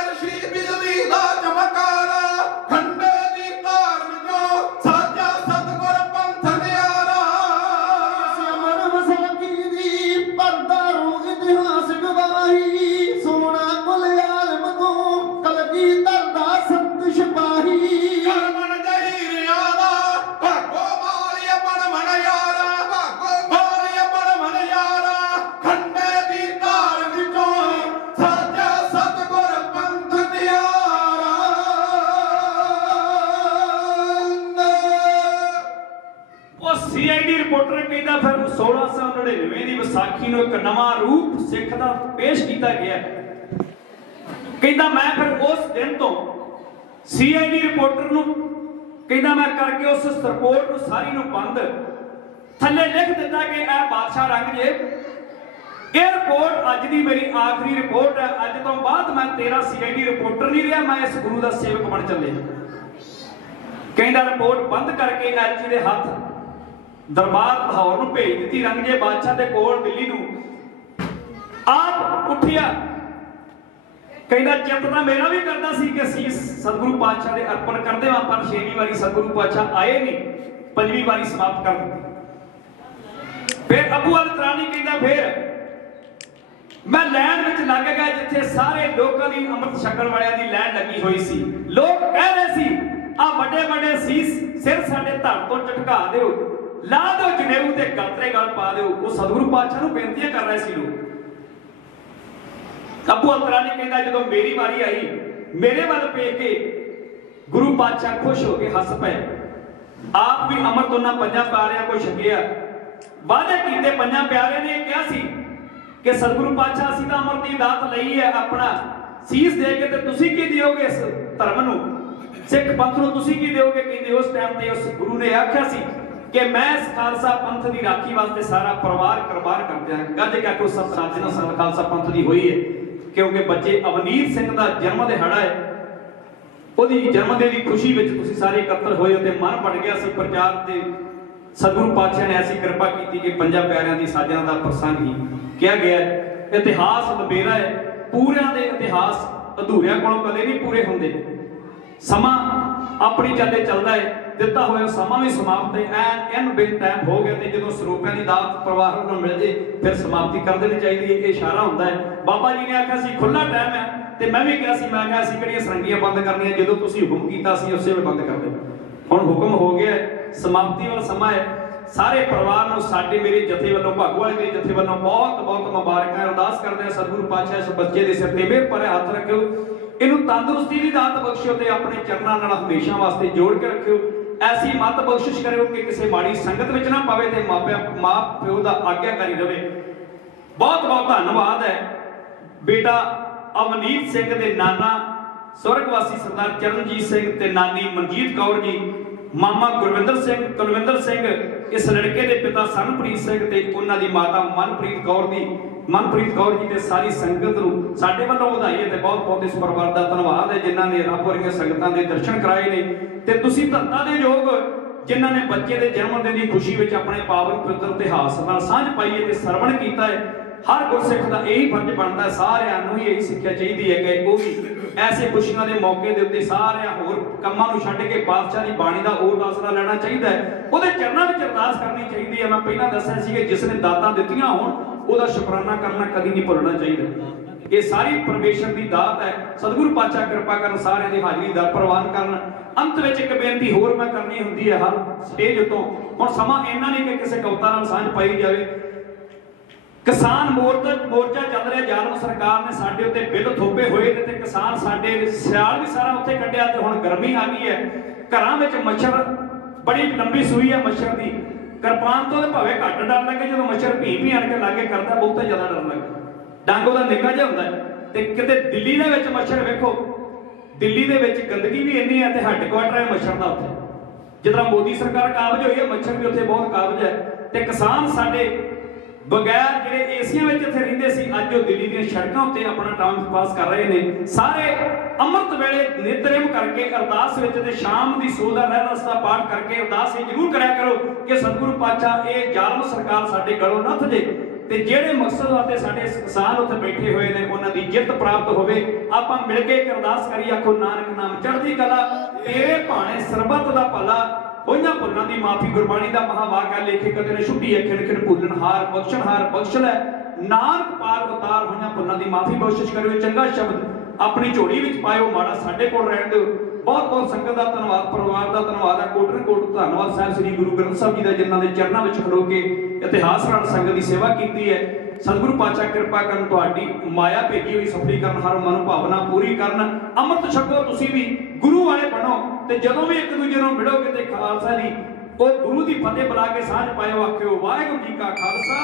ਅਰਸ਼ੀ ਬਿਜਲੀ ਦਾ ਚਮਕਾਰਾ ਖੰਡੇ ਦੀ ਧਾਰ ਵਿੱਚੋਂ ਸਾਜਾ ਸਤਿਗੁਰ ਪੰਥ ਨਿਆਰਾ ਅਮਰ ਵਸਾਕੀ ਦੀ ਪਰਦਾ ਰੂ ਇਤਿਹਾਸ ਗਵਾਹੀ ਸੋਨਾ ਕੁਲ ਆਲਮ ਤੋਂ ਕਲਗੀ ਧਰਦਾ ਸੰਤ ਸਿਪਾਹੀ ਕਰਮਨ ਜਹੀਰਿਆਂ ਦਾ ਭਾਗੋ ਵਾਲਿਆ ਬਣ ਮਨ ਯਾਰਾ ਭਾਗੋ ਵਾਲਿਆ ਬਣ ਮਨ ਯਾਰਾ ਖੰਡੇ ਦੀ ਧਾਰ ਵਿੱਚੋਂ ਸਾਜਾ ਸਤਿਗੁਰ ਪੰਥ ਨਿਆਰਾ ਉਹ ਸੀਆਈਡੀ ਰਿਪੋਰਟਰ ਕਹਿੰਦਾ ਫਿਰ 1699 ਦੀ ਵਿਸਾਖੀ ਨੂੰ ਇੱਕ ਨਵਾਂ ਰੂਪ ਸਿੱਖ ਦਾ ਪੇਸ਼ ਕੀਤਾ ਗਿਆ ਕਹਿੰਦਾ ਮੈਂ ਫਿਰ ਉਸ ਦਿਨ ਤੋਂ ਸੀਆਈਡੀ ਰਿਪੋਰਟਰ ਨੂੰ ਕਹਿੰਦਾ ਮੈਂ ਕਰਕੇ ਉਸ ਰਿਪੋਰਟ ਨੂੰ ਸਾਰੀ ਨੂੰ ਬੰਦ ਥੱਲੇ ਲਿਖ ਦਿੱਤਾ ਕਿ ਇਹ ਬਾਦਸ਼ਾਹ ਰੰਗ ਜੇ ਇਹ ਰਿਪੋਰਟ ਅੱਜ ਦੀ ਮੇਰੀ ਆਖਰੀ ਰਿਪੋਰਟ ਹੈ ਅੱਜ ਤੋਂ ਬਾਅਦ ਮੈਂ ਤੇਰਾ ਸੀਆਈਡੀ ਰਿਪੋਰਟਰ ਨਹੀਂ ਰਿਹਾ ਮੈਂ ਇਸ ਗੁਰੂ ਦਾ ਸੇਵਕ ਬਣ ਚੱਲਿਆ ਕਹਿੰਦਾ ਰਿਪੋਰਟ ਬੰਦ ਕਰਕੇ ਐਲਚੀ ਦੇ ਹੱਥ ਦਰਬਾਰ ਲਾਹੌਰ ਨੂੰ ਭੇਜ ਦਿੱਤੀ ਰੰਗਜੇ ਬਾਦਸ਼ਾਹ ਦੇ ਕੋਲ ਦਿੱਲੀ ਨੂੰ ਆਪ ਉੱਠਿਆ ਕਹਿੰਦਾ ਚਿੱਤ ਤਾਂ ਮੇਰਾ ਵੀ ਕਰਦਾ ਸੀ ਕਿ ਅਸੀਂ ਸਤਿਗੁਰੂ ਪਾਤਸ਼ਾਹ ਦੇ ਅਰਪਣ ਕਰਦੇ ਹਾਂ ਪਰ 6ਵੀਂ ਵਾਰੀ ਸਤਿਗੁਰੂ ਪਾਤਸ਼ਾਹ ਆਏ ਨਹੀਂ 5ਵੀਂ ਵਾਰੀ ਸਮਾਪਤ ਕਰ ਦਿੱਤੀ ਫਿਰ ਅਬੂ ਅਲ ਤਰਾਨੀ ਕਹਿੰਦਾ ਫਿਰ ਮੈਂ ਲਾਈਨ ਵਿੱਚ ਲੱਗ ਗਿਆ ਜਿੱਥੇ ਸਾਰੇ ਲੋਕਾਂ ਦੀ ਅੰਮ੍ਰਿਤ ਛਕਣ ਵਾਲਿਆਂ ਦੀ ਲਾਈਨ ਲੱਗੀ ਹੋਈ ਸੀ ਲੋਕ ਕਹਿ ਰਹੇ ਸੀ ਆ ਵੱਡੇ ਵੱਡੇ ਸੀਸ ਸਿਰ ਸਾਡੇ ਧੜ ਤੋਂ ਝਟਕਾ ਦਿਓ ਲਾ ਦਿਓ ਜਨੇਊ ਤੇ ਗਲਤਰੇ ਗਲ ਪਾ ਦਿਓ ਉਹ ਸਤਿਗੁਰੂ ਪਾਤਸ਼ਾਹ ਨੂੰ ਬੇਨਤੀਆਂ ਕਰ ਰਹੇ ਸੀ ਲੋਕ ਅਬੂ ਅਲ ਤਰਾਨੀ ਕਹਿੰਦਾ ਜਦੋਂ ਮੇਰੀ ਵਾਰੀ ਆਈ ਮੇਰੇ ਵੱਲ ਵੇਖ ਕੇ ਗੁਰੂ ਪਾਤਸ਼ਾਹ ਖੁਸ਼ ਹੋ ਕੇ ਹੱਸ ਪਏ ਆਪ ਵੀ ਅੰਮ੍ਰਿਤ ਉਹਨਾਂ ਪੰਜਾਂ ਪਿਆਰਿਆਂ ਕੋ ਛਕਿਆ ਵਾਅਦੇ ਕੀਤੇ ਪੰਜਾਂ ਪਿਆਰਿਆਂ ਨੇ ਕਿਹਾ ਸੀ ਕਿ ਸਤਿਗੁਰੂ ਪਾਤਸ਼ਾਹ ਅਸੀਂ ਤਾਂ ਅੰਮ੍ਰਿਤ ਦੀ ਦਾਤ ਲਈ ਹੈ ਆਪਣਾ ਸੀਸ ਦੇ ਕੇ ਤੇ ਤੁਸੀਂ ਕੀ ਦਿਓਗੇ ਇਸ ਧਰਮ ਨੂੰ ਸਿੱਖ ਪੰਥ ਨੂੰ ਤੁਸੀਂ ਕੀ ਦਿਓਗੇ ਕਹਿੰਦੇ ਉਸ ਟਾਈਮ ਤੇ ਉਸ ਗੁਰੂ ਨੇ ਆਖਿਆ ਸੀ ਕਿ ਮੈਂ ਇਸ ਖਾਲਸਾ ਪੰਥ ਦੀ ਰਾਖੀ ਵਾਸਤੇ ਸਾਰਾ ਪਰਿਵਾਰ ਕੁਰਬਾਨ ਕਰ ਦਿਆਂਗਾ ਗੱਜ ਕੇ ਆਖੋ ਸਭ ਸਾਜਣਾ ਸੰਤ ਖਾਲਸਾ ਪੰਥ ਦੀ ਹੋਈ ਹੈ ਕਿਉਂਕਿ ਬੱਚੇ ਅਵਨੀਤ ਸਿੰਘ ਦਾ ਜਨਮ ਦਿਹਾੜਾ ਹੈ ਉਹਦੀ ਜਨਮ ਦਿਨ ਦੀ ਖੁਸ਼ੀ ਵਿੱਚ ਤੁਸੀਂ ਸਾਰੇ ਇਕੱਤਰ ਹੋਏ ਹੋ ਤੇ ਮਨ ਪੜ ਗਿਆ ਸੀ ਪ੍ਰਚਾਰ ਤੇ ਸਤਿਗੁਰੂ ਪਾਤਸ਼ਾਹ ਨੇ ਐਸੀ ਕਿਰਪਾ ਕੀਤੀ ਕਿ ਪੰਜਾਂ ਪਿਆਰਿਆਂ ਦੀ ਸਾਜਣਾ ਦਾ ਪ੍ਰਸੰਗ ਹੀ ਕਿਹਾ ਗਿਆ ਇਤਿਹਾਸ ਲੰਬੇਰਾ ਹੈ ਪੂਰਿਆਂ ਦੇ ਇਤਿਹਾਸ ਅਧੂਰਿਆਂ ਕੋਲੋਂ ਕਦੇ ਨਹੀਂ ਪੂਰੇ ਹੁੰਦੇ ਸਮਾਂ ਆਪਣੀ ਚਾਲੇ ਚੱਲਦਾ ਹੈ ਦਿੱਤਾ ਹੋਇਆ ਸਮਾਂ ਵੀ ਸਮਾਪਤ ਹੈ ਐਨ ਬਿਨ ਟਾਈਮ ਹੋ ਗਿਆ ਤੇ ਜਦੋਂ ਸਰੂਪਾਂ ਦੀ ਦਾਤ ਪਰਿਵਾਰ ਨੂੰ ਮਿਲ ਜੇ ਫਿਰ ਸਮਾਪਤੀ ਕਰ ਦੇਣੀ ਚਾਹੀਦੀ ਹੈ ਇਹ ਇਸ਼ਾਰਾ ਹੁੰਦਾ ਹੈ ਬਾਬਾ ਜੀ ਨੇ ਆਖਿਆ ਸੀ ਖੁੱਲਾ ਟਾਈਮ ਹੈ ਤੇ ਮੈਂ ਵੀ ਕਿਹਾ ਸੀ ਮੈਂ ਕਿਹਾ ਸੀ ਕਿਹੜੀਆਂ ਸਰੰਗੀਆਂ ਬੰਦ ਕਰਨੀਆਂ ਜਦੋਂ ਤੁਸੀਂ ਹੁਕਮ ਕੀਤਾ ਸੀ ਉਸੇ ਵੇਲੇ ਬੰਦ ਕਰ ਦਿਓ ਹੁਣ ਹੁਕਮ ਹੋ ਗਿਆ ਸਮਾਪਤੀ ਵਾਲਾ ਸਮਾਂ ਹੈ ਸਾਰੇ ਪਰਿਵਾਰ ਨੂੰ ਸਾਡੇ ਮੇਰੇ ਜਥੇ ਵੱਲੋਂ ਭਾਗੋ ਵਾਲੇ ਮੇਰੇ ਜਥੇ ਵੱਲੋਂ ਬਹੁਤ ਬਹੁਤ ਮੁਬਾਰਕਾਂ ਅਰਦਾਸ ਕਰਦੇ ਹਾਂ ਸਤਿਗੁਰੂ ਪਾਤਸ਼ਾਹ ਇਸ ਬੱਚੇ ਦੇ ਸਿਰ ਤੇ ਮਿਹਰ ਭਰੇ ਹੱਥ ਰੱਖਿਓ ਇਹਨੂੰ ਤੰਦਰੁਸਤੀ ਦੀ ਦਾਤ ਬਖਸ਼ਿਓ ਤੇ ਆਪਣੇ ਚਰਨਾਂ ਨਾਲ ਹਮੇਸ਼ਾ ਵਾਸਤੇ ਜੋੜ ਕੇ ਰੱਖਿਓ ਐਸੀ ਮਤ ਬਖਸ਼ਿਸ਼ ਕਰਿਓ ਕਿ ਕਿਸੇ ਮਾੜੀ ਸੰਗਤ ਵਿੱਚ ਨਾ ਪਵੇ ਤੇ ਮਾਂ ਪਿਓ ਦਾ ਆਗਿਆਕਾਰੀ ਰਵੇ ਬਹੁਤ ਬਹੁਤ ਧੰਨਵਾਦ ਹੈ ਬੇਟਾ ਅਵਨੀਤ ਸਿੰਘ ਦੇ ਨਾਨਾ ਸਵਰਗਵਾਸੀ ਸਰਦਾਰ ਚਰਨਜੀਤ ਸਿੰਘ ਤੇ ਨਾਨੀ ਮਨਜੀਤ ਕੌਰ ਜੀ ਮਾਮਾ ਕੁਲਵਿੰਦਰ ਸਿੰਘ ਇਸ ਲੜਕੇ ਦੇ ਪਿਤਾ ਸਨਪ੍ਰੀਤ ਸਿੰਘ ਤੇ ਉਹਨਾਂ ਦੀ ਮਾਤਾ ਮਨਪ੍ਰੀਤ ਕੌਰ ਜੀ ਤੇ ਸਾਰੀ ਸੰਗਤ ਨੂੰ ਸਾਡੇ ਵੱਲੋਂ ਵਧਾਈ ਹੈ ਤੇ ਬਹੁਤ ਬਹੁਤ ਇਸ ਪਰਿਵਾਰ ਦਾ ਧੰਨਵਾਦ ਹੈ ਜਿਨ੍ਹਾਂ ਨੇ ਰੱਬ ਵਰਗੀਆਂ ਸੰਗਤਾਂ ਦੇ ਦਰਸ਼ਨ ਕਰਾਏ ਨੇ ਤੇ ਤੁਸੀਂ ਧੰਤਾਂ ਦੇ ਯੋਗ ਜਿਨ੍ਹਾਂ ਨੇ ਬੱਚੇ ਦੇ ਜਨਮ ਦਿਨ ਦੀ ਖੁਸ਼ੀ ਵਿੱਚ ਆਪਣੇ ਪਾਵਨ ਪਵਿੱਤਰ ਇਤਿਹਾਸ ਨਾਲ ਸਾਂਝ ਪਾਈ ਹੈ ਤੇ ਸਰਵਣ ਕੀਤਾ ਹੈ हर गुरसिख का यही फर्ज बनता है, सारिਆਂ ਨੂੰ ही यही सिक्ख्या चाहिए है कि वो भी ऐसे खुशियों के मौके के उत्ते सारे होर ਕੰਮਾਂ ਨੂੰ ਛੱਡ के बादशाह की बाणी का और आसरा लेना चाहिए है, ਉਹਦੇ ਚਰਨਾਂ ਵਿੱਚ अरदास करनी चाहिए है। मैं पहला दस्सिया ਸੀ कि जिसने दातां दित्तियां होण ਉਹਦਾ शुकराना करना कभी नहीं भुलना चाहिए। ये सारी परमेश्वर की दात है। सतगुरु पातशाह कृपा करन सारे की हाजरी दा प्रवान करन। अंत में एक बेनती होर मैं करनी हुंदी है हर स्टेज उत्तों, हुण समा इन्ना नहीं कि किसी कविता नाल सांझ पाई जाए। किसान मोर्चा चल रहा, जालम सरकार ने साडे उत्ते बिल थोपे हुए ने ते किसान साडे सियाल भी सारा उत्ते कड्डिया ते हुण गर्मी आ गई है। घरां विच मच्छर बड़ी लंबी सूई है मच्छर की, किरपान तो भावे घट डर लगे, जो मच्छर भी आण के लागे करता बहुत ज्यादा डर लगे। डंग उहदा निक्का जिहा हुंदा है ते किते दिल्ली दे विच मच्छर वेखो, दिल्ली दे विच गंदगी भी इन्नी है ते हैडक्वार्टर है मच्छर दा उत्थे। जितना मोदी सरकार काबज हुई है मच्छर भी उत्थे बहुत काबज है। ते किसान साडे बगैर ਜਿਹੜੇ ਏਸੀਆਂ ਵਿੱਚ ਇੱਥੇ ਰਹਿੰਦੇ ਸੀ ਅੱਜ ਉਹ ਦਿੱਲੀ ਦੀਆਂ ਸੜਕਾਂ ਉੱਤੇ ਆਪਣਾ ਟਾਈਮ ਪਾਸ ਕਰ ਰਹੇ ਨੇ। ਸਾਰੇ ਅੰਮ੍ਰਿਤ ਵੇਲੇ ਨਿਤਨੇਮ ਕਰਕੇ ਅਰਦਾਸ ਵਿੱਚ ਤੇ ਸ਼ਾਮ ਦੀ ਸੋਹ ਦਾ ਰਹਿਰਾਸ ਦਾ ਪਾਠ ਕਰਕੇ ਅਰਦਾਸ ਇਹ ਜ਼ਰੂਰ ਕਰਿਆ ਕਰੋ ਕਿ ਸਤਿਗੁਰੂ ਪਾਤਸ਼ਾਹ ਇਹ ਜ਼ਾਲਮ ਸਰਕਾਰ ਸਾਡੇ ਗਲੋਂ ਨੱਥ ਜੇ ਤੇ ਜਿਹੜੇ ਮਕਸਦ ਵਾਸਤੇ ਸਾਡੇ ਕਿਸਾਨ ਉੱਥੇ ਬੈਠੇ ਹੋਏ ਨੇ ਉਹਨਾਂ ਦੀ ਜਿੱਤ ਪ੍ਰਾਪਤ ਹੋਵੇ। ਆਪਾਂ ਮਿਲ ਕੇ ਇੱਕ ਅਰਦਾਸ ਕਰੀ, ਆਖੋ ਨਾਨਕ ਨਾਮ ਚੜ੍ਹਦੀ ਕਲਾ, ਤੇਰੇ ਭਾਣੇ ਸਰਬੱਤ ਦਾ ਭਲਾ, होइयां भुल्लां दी माफी। गुरबाणी दा महावाक है, लेखे कदे ने छुट्टी है खिन खिन भुल्लनहार बख्शनहार बख्श लै, नानक पार उतार होइयां भुल्लां दी माफी बख्शिश करियो। चंगा शब्द अपनी झोली विच पायो, माड़ा साडे कोल रहण दिओ। बहुत बहुत संगत दा धन्नवाद, परिवार दा धन्नवाद है। कोटन कोट धन्नवाद साहिब श्री गुरु ग्रंथ साहिब जी दा, जिन्हां दे चरनां विच खड़ो के इतिहास नाल संगत दी सेवा कीती है। सतगुरु पातशाह कृपा करन, तुहाडी माया भेजी हुई सफली करन, हर मन भावना पूरी करन। अमृत छको, तुसीं भी गुरु वाले बनो ते जदों भी एक दूजे नूं मिलोगे ते खालसा दी ओ गुरु दी फतेह बुला के सांझ पायो। आखियो वाहिगुरू जी का खालसा,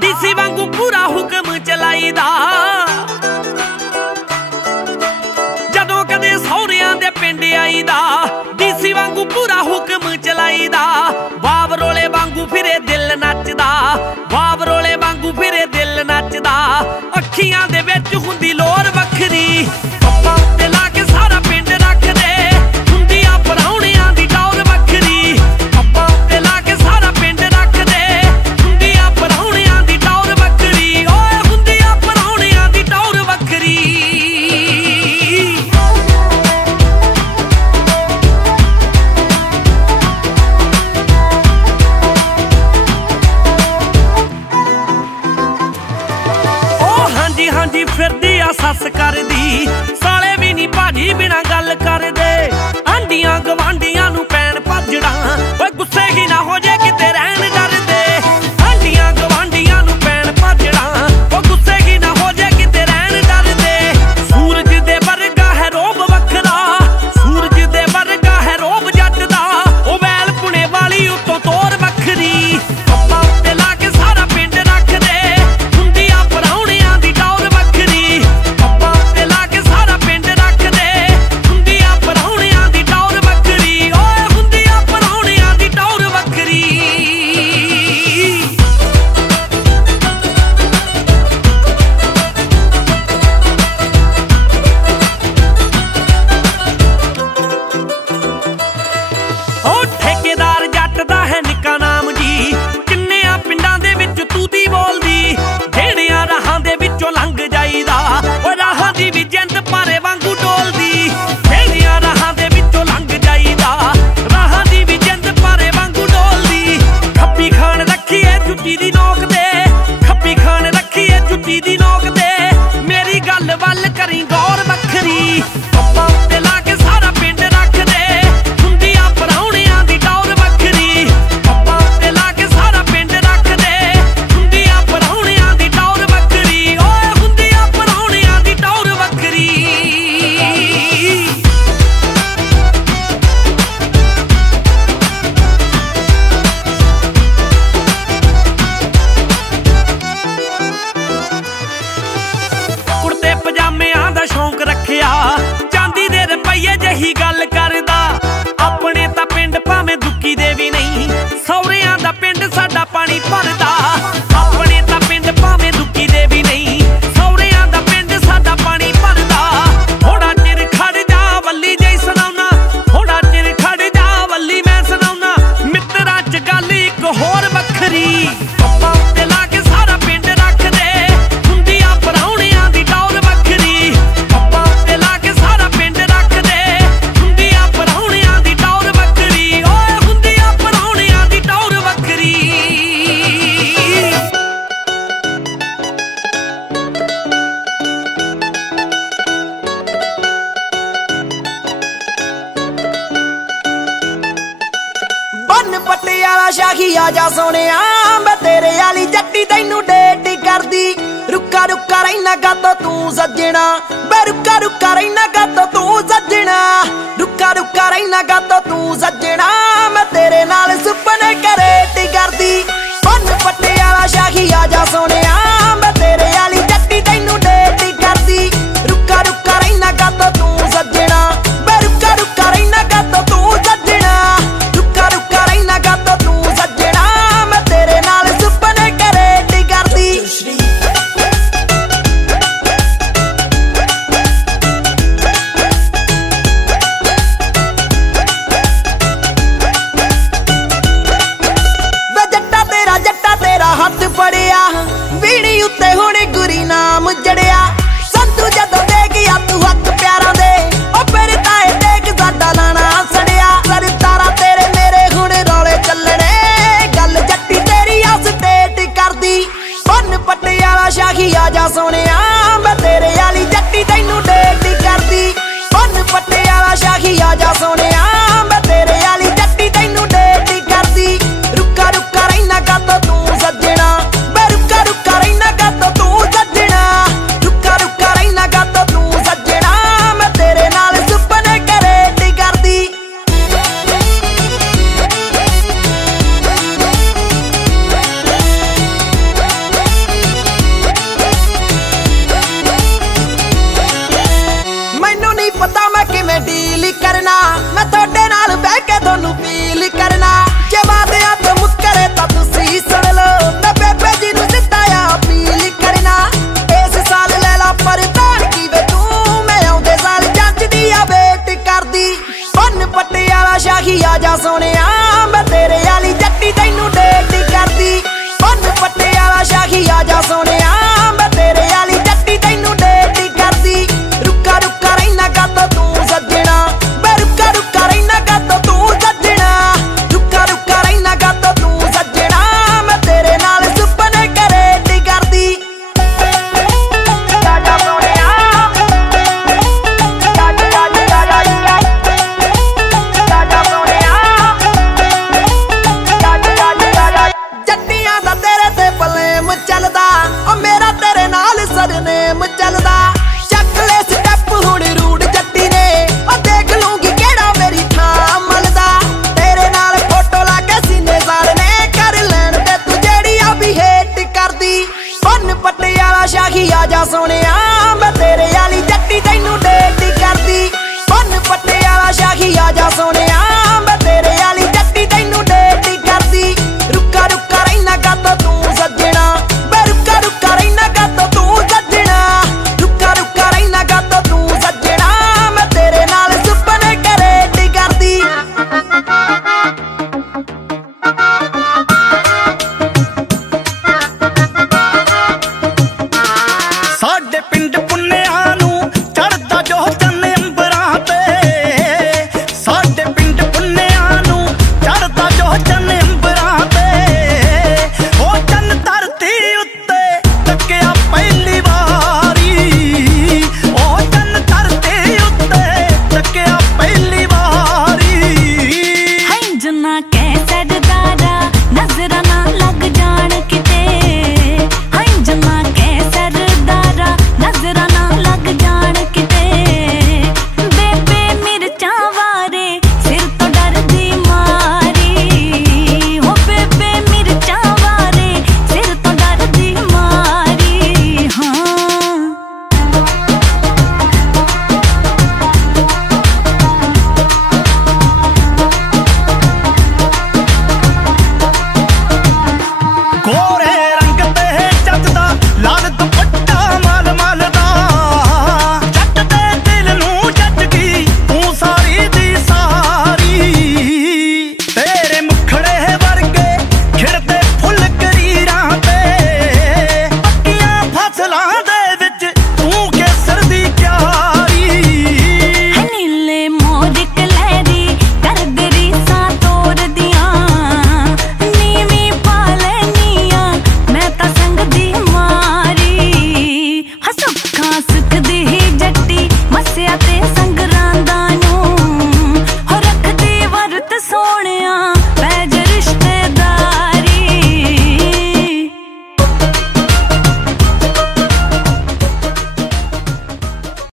डीसी वांगू पूरा हुक्म चलाईदा। जदों कदे सौरियां दे पिंड आईदा, डीसी वांगू पूरा हुक्म चलाईदा। बाबरोले वांगू फिरे दिल नचदा, बाबरोले वांगू फिरे दिल नचदा। अखियां दे विच हुंदी लोर वखरी, पप्पा ते ला के सारा पिंड रख दे। हुंदियां परौणियां दी टौर वखरी, पप्पा ते ला के सारा पिंड रख दे। हुंदियां परौणियां दी टौर वखरी, ओए हुंदियां परौणियां दी टौर वखरी। फिरदी आ सस वाला शाही आजा सोनिया मैं तेरे वाली जट्टी तैनू डेट करदी रुका रुका रहना गातो तू सजना मैं रुका रुका रहना गातो तू सजना रुका रुका रहना गातो तू सजना मैं तेरे नाल सुपने करेट करदी बन पट्टे वाला शाही आजा सोनिया मैं तेरे वाली जट्टी तैनू डेट करदी रुका रुका रहना गातो तू सजना मैं रुका रुका रहना गातो तू सजना रुका रुका रहना गातो तू सजना मैं तेरे नाल सुपने करेट करदी हथ पड़िया वीणी उत्ते हुणे गुरी नाम जड़िया संतू जदों दे गया तू हथ प्यारा दे ओ मेरे ताए देख साडा लाना सड़िया सर तारा तेरे मेरे हुणे रौले चलने गल जट्टी तेरी अस डेट करदी बन पट्टे वाला शाही आजा सोनिया मैं तेरे वाली जट्टी तैनू डेट करदी बन पट्टे वाला शाही आजा सोनिया मैं तेरे वाली जट्टी तैनू डेट करदी रुका रुका रहना गातो तू सजना मैं रुका रुका रहना गातो तू सजना रुका रुका रहना गातो तू सजना मैं तेरे नाल सुपने करेट करदी मैनू नहीं पता मैं किवें डील करना मैं थोड़े नाल बह के दोनों फील करना जे वादियां तो मुकरे तां तुसीं सुन लो मैं बेबे जी नूं सिद्धा अपील करना इस साल ले ला परतान की वे तू मैं आउंदे साल जज दी वेट करदी बन पट्टे वाला शाही आजा सोनिया